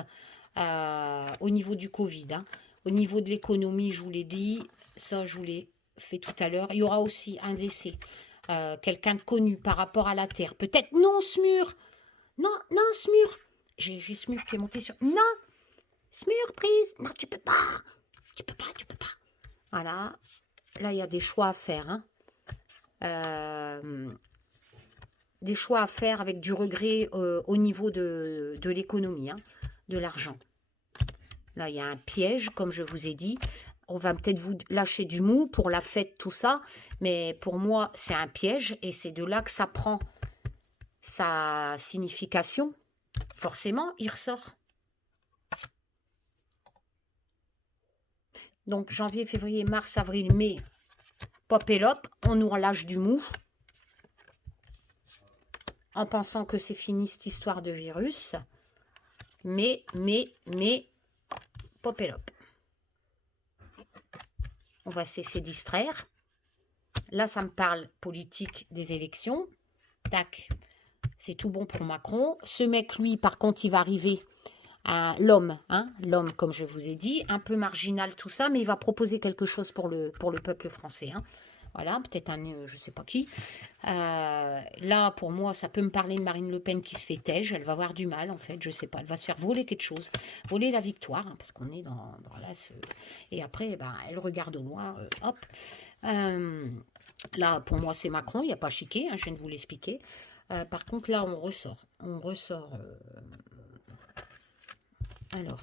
au niveau du Covid. Hein. Au niveau de l'économie, je vous l'ai dit, ça, je vous l'ai fait tout à l'heure. Il y aura aussi un décès. Quelqu'un de connu par rapport à la Terre. Peut-être non, Smur. Non, Smur. J'ai Smur qui est monté sur... Non, Smur, prise. Non, tu peux pas. Tu peux pas. Voilà. Là, il y a des choix à faire. Hein. Des choix à faire avec du regret au niveau de l'économie, hein, de l'argent. Là, il y a un piège, comme je vous ai dit. On va peut-être vous lâcher du mou pour la fête, tout ça. Mais pour moi, c'est un piège. Et c'est de là que ça prend sa signification. Forcément, il ressort. Donc, janvier, février, mars, avril, mai, Popelop, on nous relâche du mou. En pensant que c'est fini cette histoire de virus. Mais, Popelop. On va se laisser distraire. Là, ça me parle politique des élections. Tac, c'est tout bon pour Macron. Ce mec, lui, par contre, il va arriver à l'homme, hein, l'homme, comme je vous ai dit, un peu marginal, tout ça, mais il va proposer quelque chose pour le peuple français. Hein. Voilà, peut-être un, je ne sais pas qui. Là, pour moi, ça peut me parler de Marine Le Pen qui se fait têche. Elle va avoir du mal, en fait, je ne sais pas. Elle va se faire voler quelque chose, voler la victoire, hein, parce qu'on est dans là. Et après, ben, elle regarde au loin, hop. Là, pour moi, c'est Macron, il n'y a pas chiqué, hein, je viens de vous l'expliquer. Par contre, là, on ressort. Alors,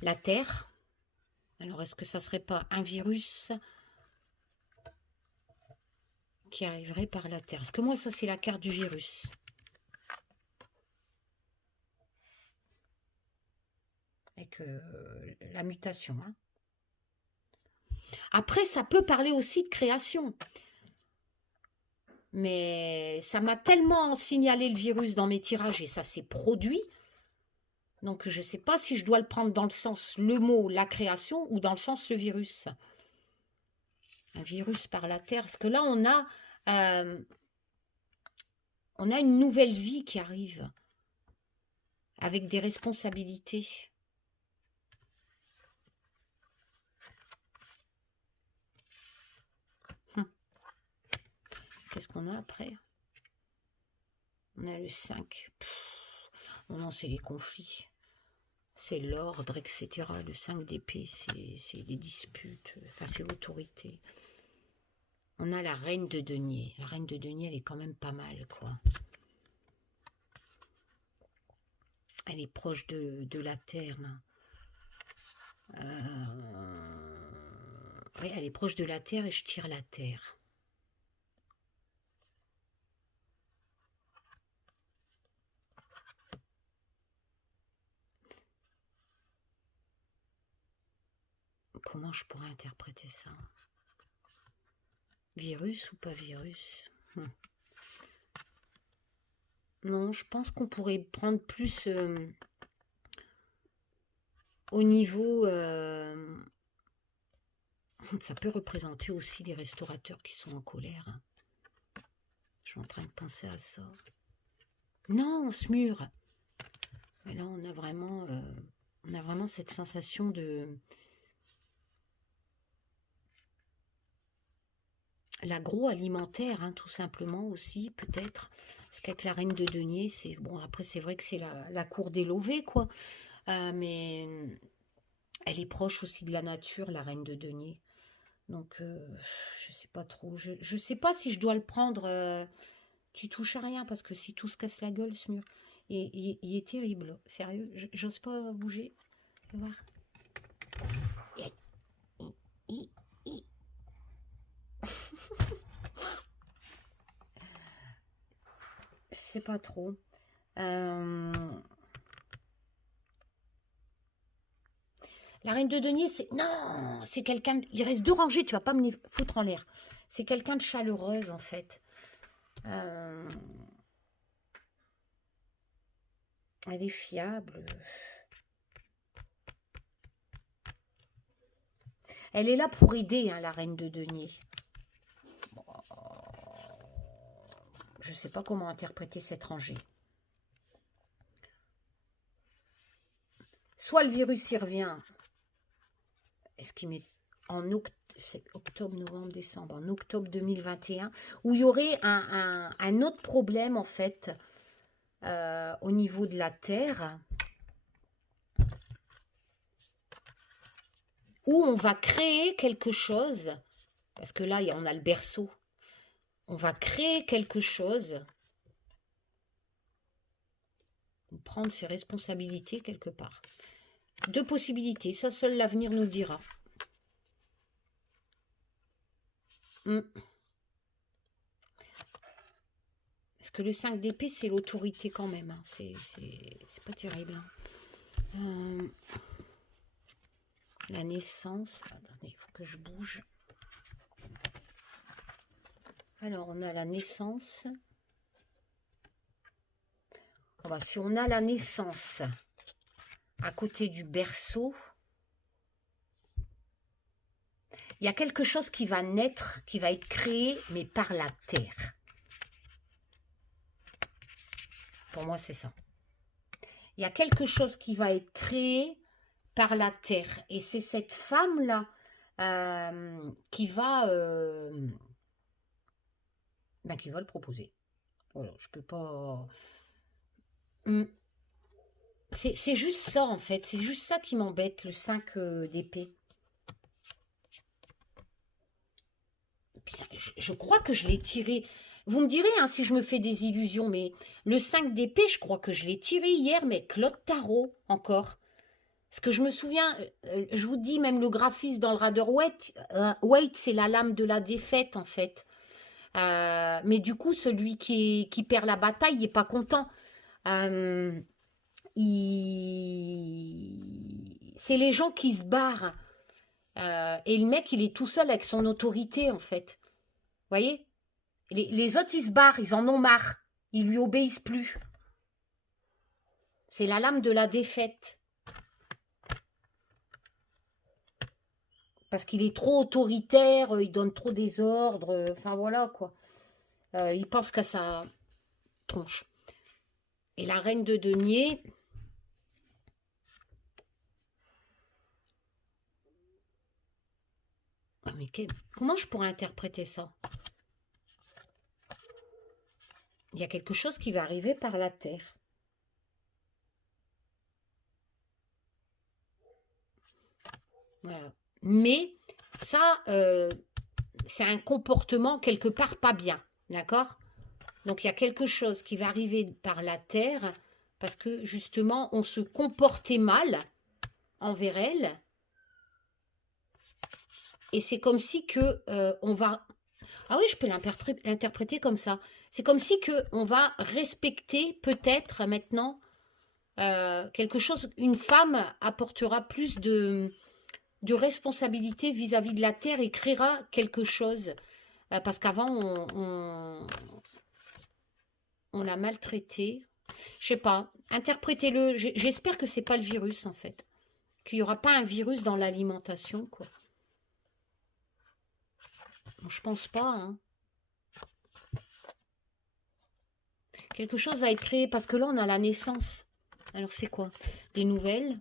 la Terre. Alors, est-ce que ça serait pas un virus qui arriverait par la Terre? Parce que moi, ça, c'est la carte du virus. Avec la mutation. Hein. Après, ça peut parler aussi de création. Mais ça m'a tellement signalé le virus dans mes tirages et ça s'est produit. Donc, je ne sais pas si je dois le prendre dans le sens, le mot, la création, ou dans le sens, le virus. Un virus par la Terre. Parce que là, on a une nouvelle vie qui arrive. Avec des responsabilités. Qu'est-ce qu'on a après? On a le 5. Oh non, c'est les conflits. C'est l'ordre, etc. Le 5 d'épée, c'est les disputes. Enfin, c'est l'autorité. On a la reine de denier. La reine de denier, elle est quand même pas mal, quoi. Elle est proche de la terre. Oui, elle est proche de la terre et je tire la terre. Comment je pourrais interpréter ça? Virus ou pas virus? Non, je pense qu'on pourrait prendre plus au niveau... ça peut représenter aussi les restaurateurs qui sont en colère. Hein. Je suis en train de penser à ça. Non, on se mure. Mais là, on a vraiment cette sensation de... L'agroalimentaire, hein, tout simplement aussi, peut-être. Parce qu'avec la reine de denier, c'est... Bon, après, c'est vrai que c'est la cour des lovés, quoi. Mais elle est proche aussi de la nature, la reine de denier. Donc, je sais pas trop. Je sais pas si je dois le prendre... tu touches à rien, parce que si tout se casse la gueule, ce mur... Il est terrible, sérieux. J'ose pas bouger. Je vais voir. Je sais pas trop. La reine de denier, c'est... Non, c'est quelqu'un... Il reste 2 rangées, tu vas pas me les foutre en l'air. C'est quelqu'un de chaleureuse, en fait. Elle est fiable. Elle est là pour aider, hein, la reine de denier. Je ne sais pas comment interpréter cette rangée. Soit le virus y revient. Est-ce qu'il met en octobre, novembre, décembre, en octobre 2021, où il y aurait un autre problème, en fait, au niveau de la Terre, où on va créer quelque chose, parce que là, on a le berceau, on va créer quelque chose, prendre ses responsabilités quelque part. 2 possibilités, ça seul l'avenir nous le dira. Parce que le 5 d'épée, c'est l'autorité quand même. Hein. C'est pas terrible. Hein. La naissance. Attendez, il faut que je bouge. Alors, on a la naissance. Si on a la naissance à côté du berceau, Il y a quelque chose qui va naître, qui va être créé, mais par la terre. Pour moi, c'est ça. Il y a quelque chose qui va être créé par la terre. Et c'est cette femme-là qui va le proposer. Voilà, je peux pas... C'est juste ça, en fait. C'est juste ça qui m'embête, le 5 d'épée. Je crois que je l'ai tiré. Vous me direz hein, si je me fais des illusions, mais le 5 d'épée, je crois que je l'ai tiré hier, mais Claude Tarot, encore. Parce que je me souviens, je vous dis, même le graphiste dans le Rider-Waite, c'est la lame de la défaite, en fait. Mais du coup, celui qui perd la bataille, il n'est pas content. C'est les gens qui se barrent. Et le mec, il est tout seul avec son autorité, en fait. Vous voyez, les autres, ils se barrent, ils en ont marre. Ils lui obéissent plus. C'est la lame de la défaite. Parce qu'il est trop autoritaire, il donne trop des ordres, enfin voilà, quoi. Il pense qu'à sa tronche. Et la reine de denier... Ah, mais comment je pourrais interpréter ça? Il y a quelque chose qui va arriver par la terre. Voilà. Mais ça, c'est un comportement quelque part pas bien. D'accord? Donc, il y a quelque chose qui va arriver par la terre parce que, justement, on se comportait mal envers elle. Et c'est comme si que on va... Ah oui, je peux l'interpréter comme ça. C'est comme si que on va respecter peut-être maintenant quelque chose. Une femme apportera plus de responsabilité vis-à-vis de la terre et créera quelque chose. Parce qu'avant, on l'a maltraité. Je sais pas. Interprétez-le. J'espère que c'est pas le virus, en fait. Qu'il n'y aura pas un virus dans l'alimentation, quoi. Je pense pas, hein. Quelque chose va être créé parce que là, on a la naissance. Alors, c'est quoi? Des nouvelles?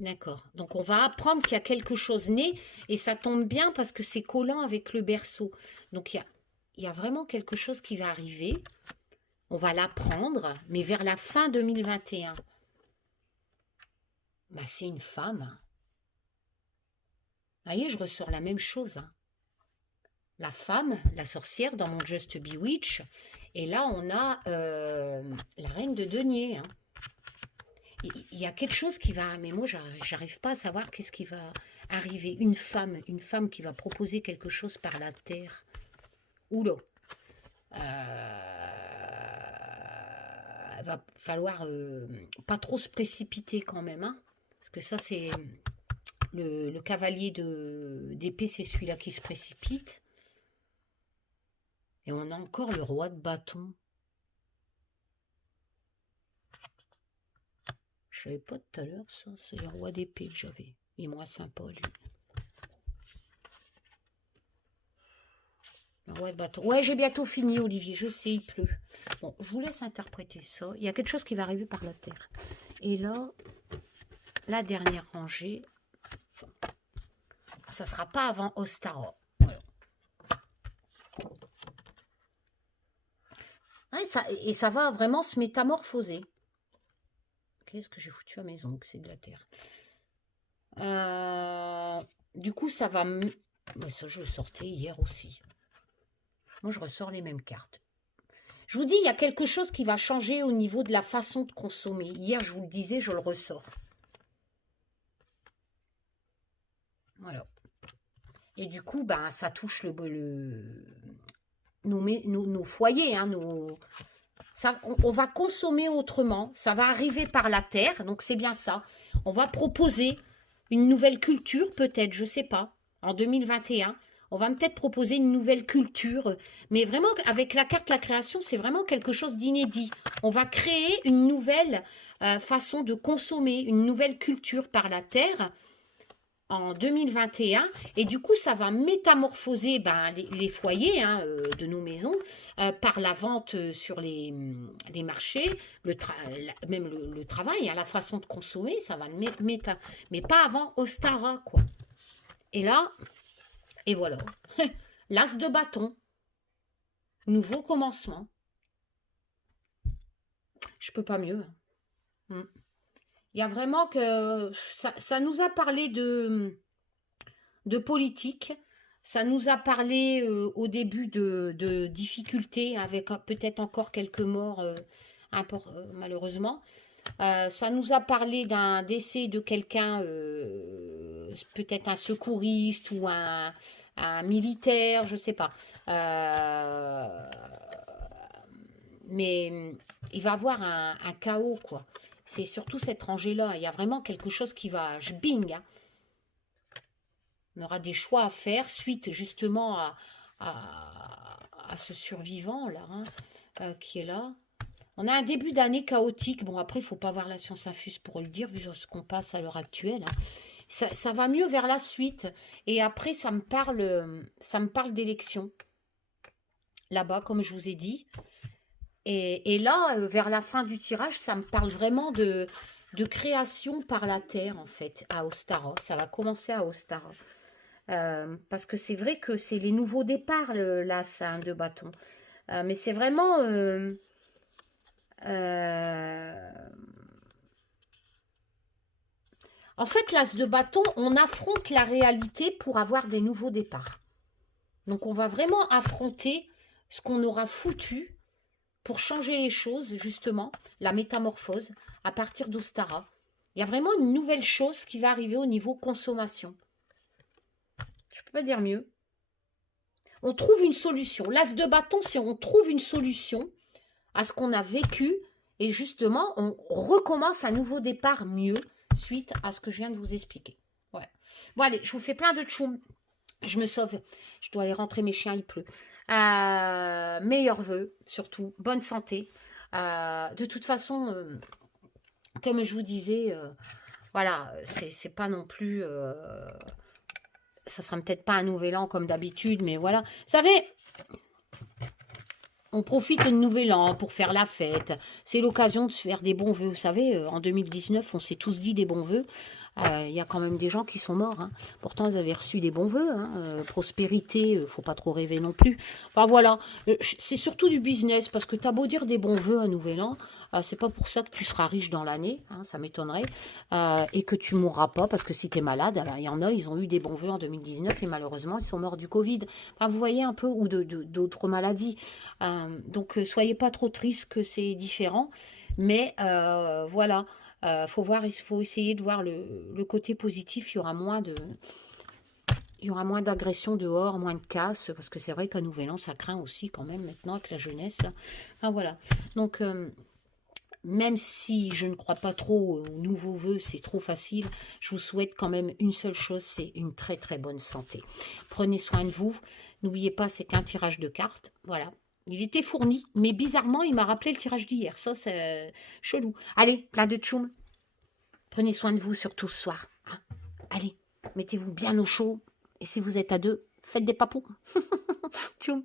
D'accord. Donc, on va apprendre qu'il y a quelque chose né et ça tombe bien parce que c'est collant avec le berceau. Donc, il y a vraiment quelque chose qui va arriver. On va l'apprendre, mais vers la fin 2021. Bah, c'est une femme. Vous voyez, je ressors la même chose. Hein. La femme, la sorcière dans mon Just Bewitch. Et là, on a la reine de denier. Hein. Il y a quelque chose qui va... Mais moi, j'arrive pas à savoir qu'est-ce qui va arriver. Une femme qui va proposer quelque chose par la terre. Oula. Il va falloir pas trop se précipiter quand même. Hein, parce que ça, c'est... Le cavalier d'épée, c'est celui-là qui se précipite. Et on a encore le roi de bâton. Je savais pas tout à l'heure, ça. C'est le roi d'épée que j'avais. Il est moins sympa, lui. Le roi de bâton. Ouais, j'ai bientôt fini, Olivier. Je sais, il pleut. Bon, je vous laisse interpréter ça. Il y a quelque chose qui va arriver par la terre. Et là, la dernière rangée... Ça ne sera pas avant Ostara. Voilà. Et ça va vraiment se métamorphoser. Qu'est-ce que j'ai foutu à mes ongles? C'est de la terre. Du coup, ça va... Mais ça, je le sortais hier aussi. Moi, je ressors les mêmes cartes. Je vous dis, il y a quelque chose qui va changer au niveau de la façon de consommer. Hier, je vous le disais, je le ressors. Voilà. Et du coup, ben, ça touche nos foyers. Hein, on va consommer autrement. Ça va arriver par la terre. Donc, c'est bien ça. On va proposer une nouvelle culture, peut-être, je ne sais pas. En 2021, on va peut-être proposer une nouvelle culture. Mais vraiment, avec la carte La Création, c'est vraiment quelque chose d'inédit. On va créer une nouvelle façon de consommer, une nouvelle culture par la terre. en 2021 et du coup ça va métamorphoser les foyers hein, de nos maisons par la vente sur les marchés, même le travail, hein, la façon de consommer, ça va le mais pas avant Ostara quoi. Et là, et voilà, l'as de bâton, nouveau commencement, je peux pas mieux. Mm. Il y a vraiment que ça nous a parlé de politique. Ça nous a parlé au début de difficultés, avec peut-être encore quelques morts, malheureusement. Ça nous a parlé d'un décès de quelqu'un, peut-être un secouriste ou un militaire, je ne sais pas. Mais il va y avoir un chaos, quoi. C'est surtout cette rangée-là. Il y a vraiment quelque chose qui va... Bing hein. On aura des choix à faire suite justement à ce survivant-là, hein, qui est là. On a un début d'année chaotique. Bon, après, il ne faut pas voir la science infuse pour le dire, vu ce qu'on passe à l'heure actuelle. Hein. Ça va mieux vers la suite. Et après, ça me parle d'élection. Là-bas, comme je vous ai dit. Et là, vers la fin du tirage, ça me parle vraiment de création par la terre, en fait, à Ostara. Ça va commencer à Ostara. Parce que c'est vrai que c'est les nouveaux départs, l'as hein, de bâton. Mais c'est vraiment... En fait, l'as de bâton, on affronte la réalité pour avoir des nouveaux départs. Donc, on va vraiment affronter ce qu'on aura foutu pour changer les choses, justement, la métamorphose, à partir d'Ostara. Il y a vraiment une nouvelle chose qui va arriver au niveau consommation. Je ne peux pas dire mieux. On trouve une solution. L'as de bâton, c'est on trouve une solution à ce qu'on a vécu et justement, on recommence un nouveau départ mieux suite à ce que je viens de vous expliquer. Ouais. Bon, allez, je vous fais plein de tchoum. Je me sauve. Je dois aller rentrer, mes chiens, il pleut. Meilleurs vœux, surtout. Bonne santé. De toute façon, comme je vous disais, voilà, c'est pas non plus... ça sera peut-être pas un nouvel an comme d'habitude, mais voilà. Vous savez, on profite de nouvel an pour faire la fête. C'est l'occasion de se faire des bons vœux. Vous savez, en 2019, on s'est tous dit des bons vœux. Il y a quand même des gens qui sont morts. Hein. Pourtant, ils avaient reçu des bons vœux. Hein. Prospérité, faut pas trop rêver non plus. Enfin voilà, c'est surtout du business parce que tu as beau dire des bons vœux à Nouvel An, c'est pas pour ça que tu seras riche dans l'année, hein, ça m'étonnerait, et que tu mourras pas parce que si tu es malade, il y en a, ils ont eu des bons vœux en 2019 et malheureusement, ils sont morts du Covid. Enfin, vous voyez un peu, ou d'autres maladies. Donc, soyez pas trop tristes que c'est différent. Mais voilà. Il faut essayer de voir le côté positif. Il y aura moins d'agressions dehors, moins de casse, parce que c'est vrai qu'à Nouvel An, ça craint aussi quand même maintenant avec la jeunesse. Là. Enfin, voilà. Donc, même si je ne crois pas trop aux nouveaux vœux, c'est trop facile, je vous souhaite quand même une seule chose, c'est une très très bonne santé. Prenez soin de vous. N'oubliez pas, c'est qu'un tirage de cartes. Voilà. Il était fourni, mais bizarrement, il m'a rappelé le tirage d'hier. Ça, c'est chelou. Allez, plein de tchoum. Prenez soin de vous, surtout ce soir. Hein. Allez, mettez-vous bien au chaud. Et si vous êtes à deux, faites des papous. Tchoum.